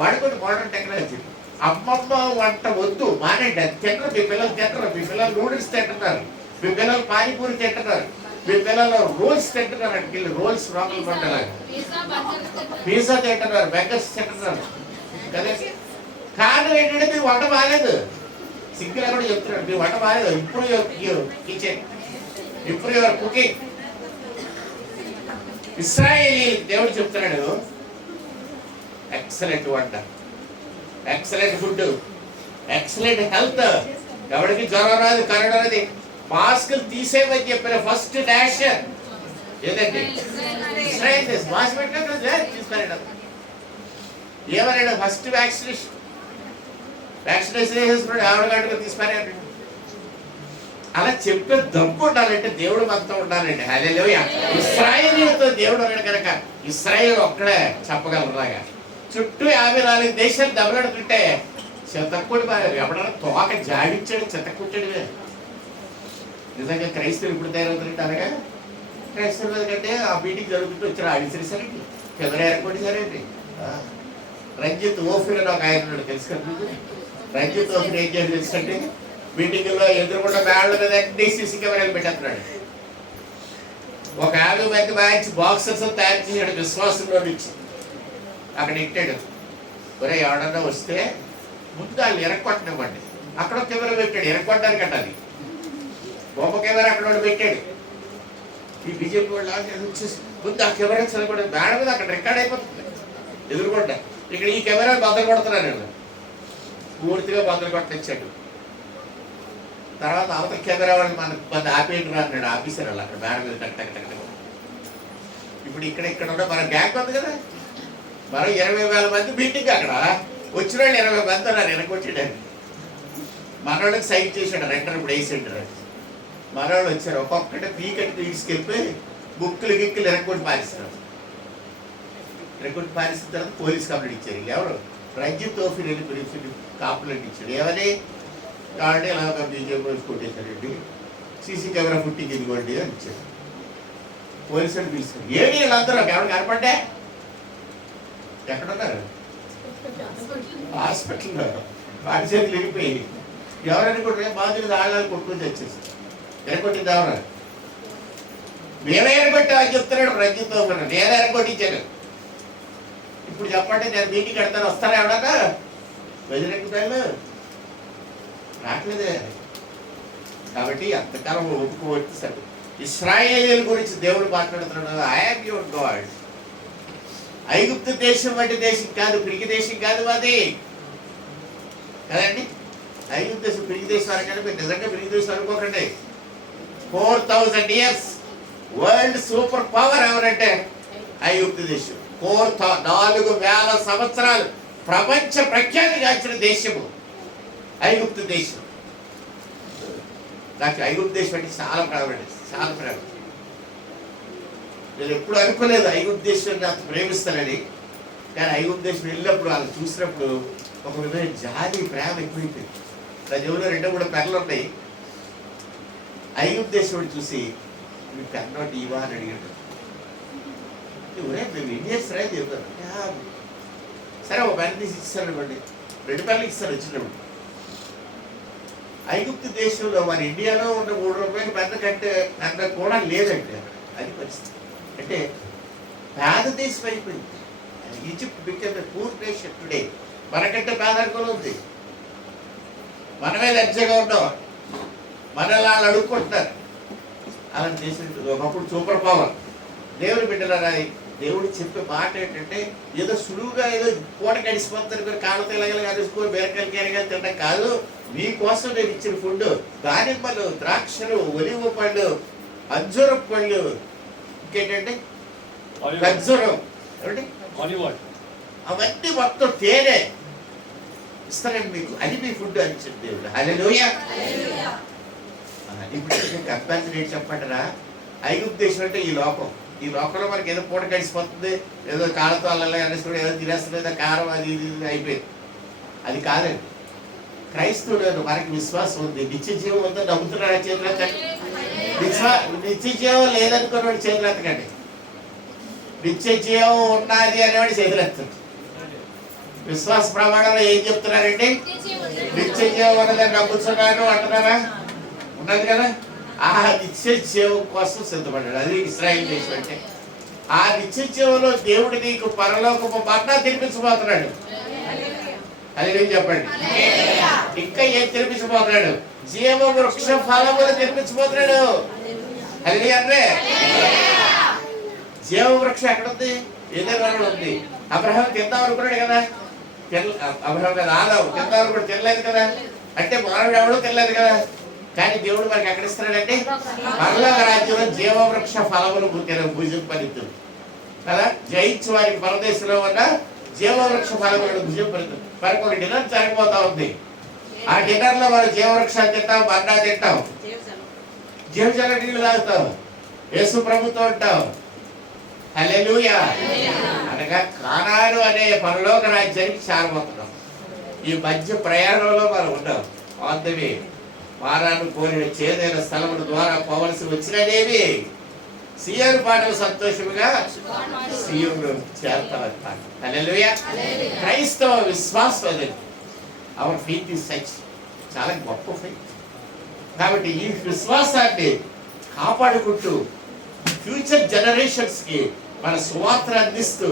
వాడుకోండి మోడర్న్ టెక్నాలజీ. అమ్మమ్మ వంట వద్దు, మానేండి. అది తింటారు మీ పిల్లలు, తింటారు మీ పిల్లలు. నూడిల్స్ తింటున్నారు, మీ పిల్లలు పానీపూరి తింటున్నారు, మీ పిల్లలు రోల్స్ తింటున్నారు. అంటే రోల్స్ లోపల పంటలాగా పిజ్జా తింటున్నారు, బెగ్గర్స్ తింటున్నారు కదా. కారణం ఏంటంటే మీ వంట బాగాలేదు. సింగిల్ కూడా చెప్తున్నాడు, మీ వంట బాగాలేదు. Improve your kitchen, improve your cooking. ఇశ్రాయేలీ దేవుడు చెప్తున్నాడు, ఎక్సలెంట్ వంట, ఎక్సలెంట్ ఫుడ్, ఎక్సలెంట్ హెల్త్. ఎవరికి జ్వరం రాదు, కరోనా రాదు. మాస్కులు తీసేయమని చెప్పిన ఫస్ట్ నేషన్ ఏదండి? ఇశ్రాయేల్ దేశం. మాస్క్ పెట్టిన తీసుకున్నాడు. ఏమన్నాడు? ఫస్ట్ వ్యాక్సినేషన్ వేసేసుకున్నాడు. ఆవిడ గంటకు తీసుకున్నాడు. అలా చెప్పే దమ్ము ఉండాలంటే దేవుడు మనతో ఉండాలండి. హల్లెలూయా. ఇశ్రాయేలీయులతో దేవుడు ఉన్నాడు కనుక ఇశ్రాయేల్ ఒక్కడే చెప్పగలరాగా. చుట్టూ 54 దేశాలు దెబ్బలాడుతుంటే చెత్తక్కుడి ఎవడన్నా తోక జాడించాడు, చెత్తక్కుట్టాడు. నిజంగా క్రైస్తవులు ఇప్పుడు తయారవుతారంటే అనగా క్రైస్తవుల కంటే ఆ మీటింగ్ జరుగుతుంటే వచ్చారు అడిసిరిసారండి, కెమెరా ఏర్పాటు సరేండి. రంజిత్ ఓఫీర్ అని ఒక ఆయన ఉన్నాడు, తెలుసు కదా మీకు? రంజిత్ ఓఫీర్ ఏం చేయాలి తెలుసంటే, మీటింగ్లో ఎదురుకుండా బ్యాడ్ల మీద అన్ని సీసీ కెమెరాలు పెట్టేస్తున్నాడు. ఒక 50 మంది మంచి బాక్సర్స్ తయారు చేశాడు విశ్వాసంలో నుంచి. అక్కడ ఇట్టాడు, ఒరే ఎవడన్నా వస్తే ముందు వాళ్ళు ఎరక్కొట్టనివ్వండి. అక్కడ కెమెరా పెట్టాడు, ఎరక్కొట్టడానికి అంట. అది బొమ్మ కెమెరా అక్కడ పెట్టాడు. ఈ బీజేపీ వాళ్ళు వచ్చేసి ముందు ఆ కెమెరా చదవకూడదు, మేడ మీద అక్కడ రికార్డ్ అయిపోతుంది ఎదురుకుంటా. ఇక్కడ ఈ కెమెరా బద్దలు కొడుతున్నాను నేను, పూర్తిగా బద్దలు కొట్టనిచ్చాడు. తర్వాత అవతల కెమెరా వాళ్ళు మన ఆపేయండి అన్నాడు. ఆఫీసర్ వాళ్ళు అక్కడ మేడ మీద టక్ టక్ టక్. ఇప్పుడు ఇక్కడ ఉన్న మన గ్యాంగ్ ఉంది కదా, మరో 20,000 మంది మీటింగ్. అక్కడ వచ్చిన వాళ్ళు 20 మంది ఉన్నారు వెనకొచ్చేయడానికి. మనోళ్ళకి సైట్ చేశాడు రెంటర్ ఇప్పుడు వేసాడు. మనోళ్ళు వచ్చారు, ఒక్కొక్కటి పీకటి తీసుకెళ్ళిపోయి బుక్కులు గిక్కులు ఎరగొట్టి పారిస్తారు. ఎరగొట్టి పారిసిన తర్వాత పోలీస్ కంప్లైంట్ ఇచ్చారు. ఎవరు? రంజిత్ తోఫీ వెళ్ళి కంప్లైంట్ ఇచ్చాడు. ఏమని? కాబట్టి ఇలా బీజేపీ కొట్టేశారండి, సీసీ కెమెరా ఫుట్టింగ్ ఇదిగోండి అని ఇచ్చారు. పోలీసులు పిలిచారు. ఏడి వీళ్ళందరూ ఎవరు కనపడ్డా? ఎక్కడున్నారు? హాస్పిటల్లో. వాడి చేతులు వెళ్ళిపోయి ఎవరైనా కొట్టే బాధ్యులు ఆళ్ళని కొట్టుకొని వచ్చేసారు. ఎరగొట్టింది ఎవరు? నేనే ఎరగొట్టామని చెప్తున్నాడు రంజిత్ తోఫీ. నేనే ఎరగొట్టించాను. ఇప్పుడు చెప్పండి, నేను మీటింగ్ కడతాను, వస్తారా ఎవడన్నా? బెదిరెక్కుతాళ్ళు రావట్లేదే. కాబట్టి అంతకాలం ఒప్పుకోవచ్చు. సరే, ఇశ్రాయేలీయుల గురించి దేవుడు మాట్లాడుతున్నాడు. I'm your God. ఐగుప్తు దేశం వంటి దేశం కాదు, పిరికి దేశం కాదు అది కదండి. ఐగుప్తు దేశం పిరికి దేశం అనకండి, మీరు నిజంగా పిరికి దేశం అనుకోకండి. 4000 years వరల్డ్ సూపర్ పవర్ ఎవరంటే ఐగుప్తు దేశం. 4000 సంవత్సరాలు ప్రపంచ ప్రఖ్యాతి గాంచిన దేశము ఐగుప్తు దేశం. నాకు ఐగుప్తు దేశం అంటే చాలా ప్రేమ, చాలా ప్రేమ. నేను ఎప్పుడు అనుకోలేదు ఐగుప్తు దేశం నాకు ప్రేమిస్తానని. కానీ ఐగుప్తు దేశం వెళ్ళినప్పుడు వాళ్ళు చూసినప్పుడు ఒక విధమైన జాలి, ప్రేమ ఎక్కువైపోయింది. నా జీవులో 2-3 పెన్నులు ఉన్నాయి. ఐగుప్తు దేశం చూసి మీ పెన్నోటి ఇవా అని అడిగాడు. మేము ఇండియన్స్ రా చెప్పారు. సరే, ఒక పెన్ తీసి ఇస్తాను ఇవ్వండి, 2 పెన్నులు ఇస్తాను వచ్చినప్పుడు. ఐగుప్తు దేశంలో మన ఇండియాలో ఉన్న 3 రూపాయలు పెద్ద కంటే అంత కూడా లేదంటే అది పరిస్థితి. అంటే పేద దేశం అయిపోయింది. Egypt become a poor nation today. మనకంటే పేదరికంలో ఉంది. మనమే లజ్జగా ఉన్నాం, మనల్ని వాళ్ళు అడుక్కుంటున్నారు. అలాంటి దేశం ఒకప్పుడు సూపర్ పవర్. దేవుడు బిడ్డలారా, దేవుడు చెప్పే మాట ఏంటంటే ఏదో సులువుగా ఏదో పూట గడిచిపోతారు, కాళ్ళతో ఇలాగలా కలుసుకొని బీరకాయలు కేరగాయలు తినడం కాదు. మీకోసం నేను ఇచ్చిన ఫుడ్ దానిమ్మలు, ద్రాక్షలు, ఒలివ పళ్ళు, అంజూరం పళ్ళు, ఇంకేంటంటే ఖర్జూరం, అవన్నీ మొత్తం తేనె ఇస్తానండి మీకు, అది మీ ఫుడ్ అని చెప్పి దేవుడు. హల్లెలూయా. ఇప్పుడు కంపారిజన్ ఏంటి చెప్పంటారా? ఐగుప్తు దేశం అంటే ఈ లోకం. ఈ లోకంలో మనకి ఏదో పూట గడిచిపోతుంది, ఏదో కాళ్ళతో అల్లల్లా అనేసి ఏదో తినేస్తుంది, ఏదో కారం అది ఇది అయిపోయింది. అది కాదండి. క్రైస్తవులు మనకి విశ్వాసం ఉంది. నిత్య జీవం ఉందో నమ్ముతున్నాడు చేతులెత్తండి. నిత్య జీవం లేదనుకున్నవాడు చేతులెత్తకండి. నిత్య జీవం ఉన్నది అనేవాడు చేతులెత్తండి. విశ్వాస ప్రమాణంలో ఏం చెప్తున్నారండి? నిత్య జీవం ఉన్నదని నమ్ముతున్నాను అంటున్నారా? ఉన్నది కదా. ఆ నిత్య జీవం కోసం సిద్ధపడ్డాడు. అది ఇశ్రాయేలు దేశం అంటే. ఆ నిత్య జీవంలో దేవుడు నీకు పరలోకపు మన్నా తినిపించబోతున్నాడు. అది నేను చెప్పండి. ఇంకా ఏం తినిపించబోతున్నాడు? జీవ వృక్ష ఫలములు తినిపించబోతున్నాడు. అది అంటే జీవ వృక్షం ఎక్కడుంది? ఏదైనా ఉంది. అబ్రహాం తిందాం అనుకున్నాడు కదా. అబ్రహాం కదా, ఆదాము తిందాం అనుకున్నాడు, తినలేదు కదా. అంటే మానవుడు ఎవడో తినలేదు కదా. కానీ దేవుడు మనకి ఎక్కడ ఇస్తున్నాడంటే పరలోక రాజ్యంలో జీవవృక్ష ఫలములు భుజం పలుకుతుంది కదా. జయించి వారికి పరదేశంలో ఉన్న జీవవృక్ష ఫలములను భుజం పలుకుతుంది. మరి కొన్ని డిన్నర్ జరిగిపోతా ఉంది. ఆ డిన్నర్ లో మనం జీవవృక్షాలు తింటాం, బండా తింటాం, జీవజల నీళ్లు తాగుతాం, యేసు ప్రభుతో ఉంటాం. హల్లెలూయా. అనగా కానాను అనే పరలోక రాజ్యానికి చేరబోతున్నాం. ఈ మధ్య ప్రయాణంలో మనం ఉన్నాం. On the way. వారాన్ని కోరిన చేదైన స్థలముల ద్వారా పోవలసి వచ్చినదేవి సియోను పాటలు సంతోషముగా సియోను చేరతామంటారు. హల్లెలూయా. క్రైస్తవ విశ్వాసం అది. అవర్ ఫెయిత్ ఇస్ సచ్, చాలా గొప్ప ఫెయిత్. కాబట్టి ఈ విశ్వాసాన్ని కాపాడుకుంటూ ఫ్యూచర్ జనరేషన్స్ కి మన సువార్తను అందిస్తూ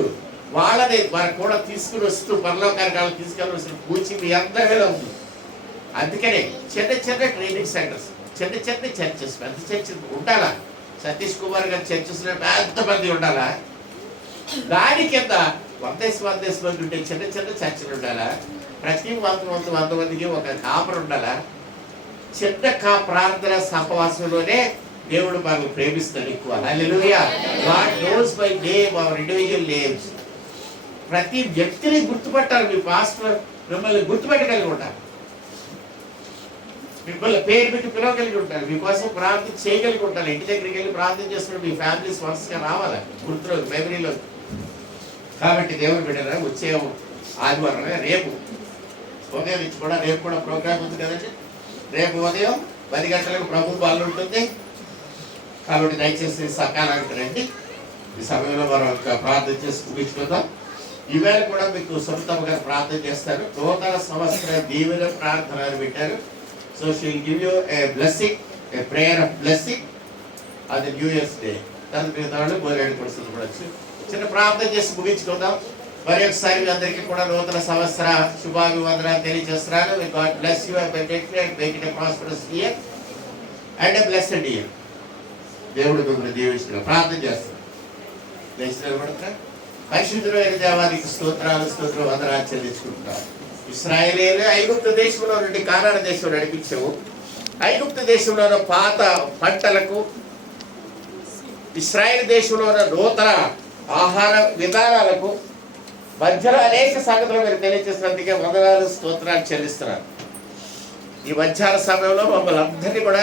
వాళ్ళని మనకు కూడా తీసుకుని వస్తూ పరలోకానికి తీసుకెళ్ళవలసిన పూచి మీ అందరిలో ఉంది. అందుకనే చిన్న చిన్న ట్రైనింగ్ సెంటర్స్, చిన్న చిన్న చర్చెస్, పెద్ద చర్చ్ ఉండాలా. సతీష్ కుమార్ గారి చర్చెస్ పెద్ద మంది ఉండాలా. దాని కింద 100 మంది ఉంటే చిన్న చిన్న చర్చలు ఉండాలా. ప్రతి 100 మందికి ఒక కాపర్ ఉండాలా. చిన్న ప్రార్థన సహవాసంలోనే దేవుడు మాకు ప్రేమిస్తాడు ఎక్కువ. Hallelujah. God knows by name our individual names. ప్రతి వ్యక్తిని గుర్తుపట్టాలి. మీ పాస్టర్ మిమ్మల్ని గుర్తుపెట్టగలిగి ఉండాలి. మిమ్మల్ని పేరు పెట్టి పిలవగలిగి ఉంటారు, మీకోసం ప్రార్థన చేయగలిగి ఉంటారు. ఇంటి దగ్గరికి వెళ్ళి ప్రార్థన చేస్తున్నప్పుడు మీ ఫ్యామిలీస్ వరుసగా రావాలి గుర్తులో, మెమరీలో. కాబట్టి దేవుని బిడ్డరా, వచ్చే ఆదివారం రేపు ఉదయం నుంచి కూడా, రేపు కూడా ప్రోగ్రామ్ ఉంది కదండి. రేపు ఉదయం 10 గంటలకు ప్రభు వాళ్ళు ఉంటుంది. కాబట్టి దయచేసి సకాలానికి రండి. ఈ సమయంలో మనం ప్రార్థన చేసి ముగించుకుందాం. ఈవేళ కూడా మీకు సొంతంగా ప్రార్థన చేస్తారు. నూతన సంవత్సర దీవెన ప్రార్థన అని పెట్టారు. So she'll give you a blessing, a prayer of blessing అది న్యూ ఇయర్స్ డే. దాని మీద వాళ్ళు బోలేడు కూడా సిద్ధపడచ్చు. చిన్న ప్రార్థన చేసి ముగించుకుందాం. మరి ఒకసారి మీ అందరికీ కూడా నూతన సంవత్సర శుభాభివందనాలు తెలియజేస్తున్నాను. God bless you abundantly and make it a prosperous year and a blessed year. దేవుడు మిమ్మల్ని దీవించిన ప్రార్థన చేస్తాను. పడతారు. పరిశుద్ధమైన దేవానికి స్తోత్రాలు వందనాలు చెల్లించుకుంటున్నారు. ఇశ్రాయేలీయులు ఐగుప్తు దేశంలో నుండి కానాను దేశంలో నడిపించావు. ఐగుప్తు దేశంలో ఉన్న పాత పంటలకు, ఇశ్రాయేల్ దేశంలో ఉన్న నూతన ఆహార విధానాలకు మధ్యలో అనేక సంగతులు మీరు తెలియజేసినందుకే వందనాలు స్తోత్రాలు చెల్లిస్తున్నారు. ఈ మధ్యాహ్న సమయంలో మమ్మల్ని అందరినీ కూడా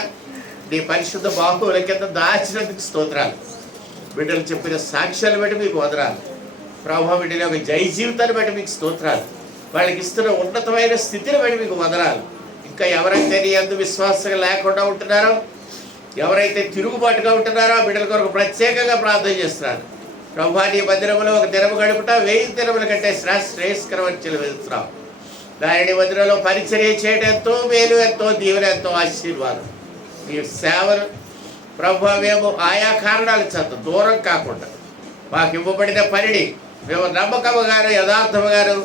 నీ పరిశుద్ధ బాహువుల కింద దాచినందుకు స్తోత్రాలు. బిడ్డలు చెప్పిన సాక్ష్యాలు బట్టి మీకు వందనాలు ప్రభావ. బిడ్డల యొక్క జై జీవితాన్ని బట్టి మీకు స్తోత్రాలు. వాళ్ళకి ఇస్తున్న ఉన్నతమైన స్థితిని బట్టి మీకు వందనాలు. ఇంకా ఎవరైతే నీ అందు విశ్వాసంగా లేకుండా ఉంటున్నారో, ఎవరైతే తిరుగుబాటుగా ఉంటున్నారో ఆ బిడ్డల కొరకు ప్రత్యేకంగా ప్రార్థన చేస్తున్నారు. ప్రభా, నీ మందిరంలో ఒక దినము గడుపుట 1000 దినముల కంటే శ్రేయస్కరమని చెల్లిస్తున్నావు. దాని మందిరంలో పరిచర్య చేయడం ఎంతో మేలు, ఎంతో దీవెన, ఎంతో ఆశీర్వాదం. మీ సేవలు ప్రభా మేము ఆయా కారణాల చేత దూరం కాకుండా మాకు ఇవ్వబడిన పనిని మేము నమ్మకముగాను యథార్థముగాను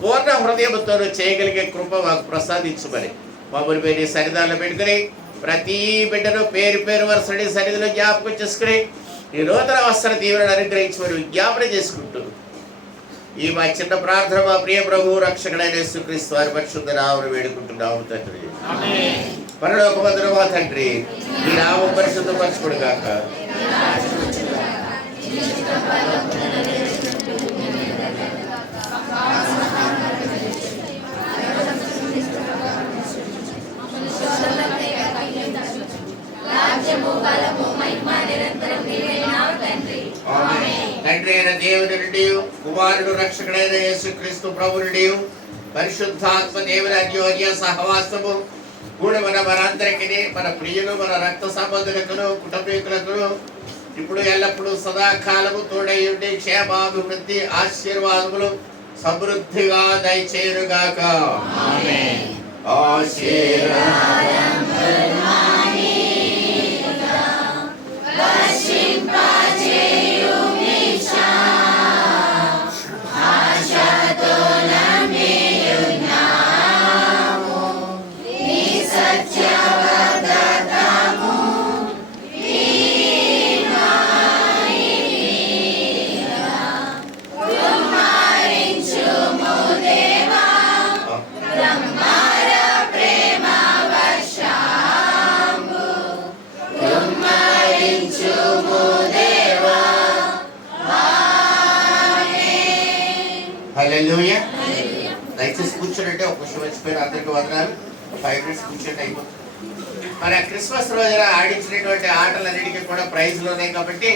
పూర్ణ హృదయంతో చేయగలిగే కృప మాకు ప్రసాదించమని మమ్మల్ని మీరు సన్నిధానంలో పెట్టుకుని ప్రతి బిడ్డను పేరు పేరు వరుసని సన్నిధిలో జ్ఞాపకం చేసుకుని ఈ నూతన వస్త్ర దీవెనను అనుగ్రహించమని విజ్ఞాపన చేసుకుంటూ ఈ మా చిన్న ప్రార్థన మా ప్రియ ప్రభు రక్షకుడైన యేసుక్రీస్తు వారి పరిశుద్ధ నామమున వేడుకుంటున్నాము తండ్రి. పరలోకమందున మా తండ్రి, ఈ నామం పరిశుద్ధపరచుకొను గాక. తండ్రి అయిన దేవుని నుండి, కుమారుడు రక్షకుడైన యేసుక్రీస్తు ప్రభు నుండి, పరిశుద్ధాత్మ దేవుని అన్యోన్య సహవాసము కూడా మనందరికీ, మన ప్రియులు, మన రక్త సంబంధులకు, కుటుంబీకులకు ఇప్పుడు ఎల్లప్పుడూ సదాకాలము తోడై ఉండి క్షేమాభివృద్ధి ఆశీర్వాదములు సమృద్ధిగా దయచేయునుగాక. హల్లెలూయా. దయచేసి కూర్చోండి. ఒక విషయం వచ్చిపోయిన అందరికీ వందనాలు. 5 minutes కూర్చోండి, అయిపోతుంది. మరి క్రిస్మస్ రోజున ఆడించినటువంటి ఆటలన్నిటికీ కూడా ప్రైజ్లు ఉన్నాయి కాబట్టి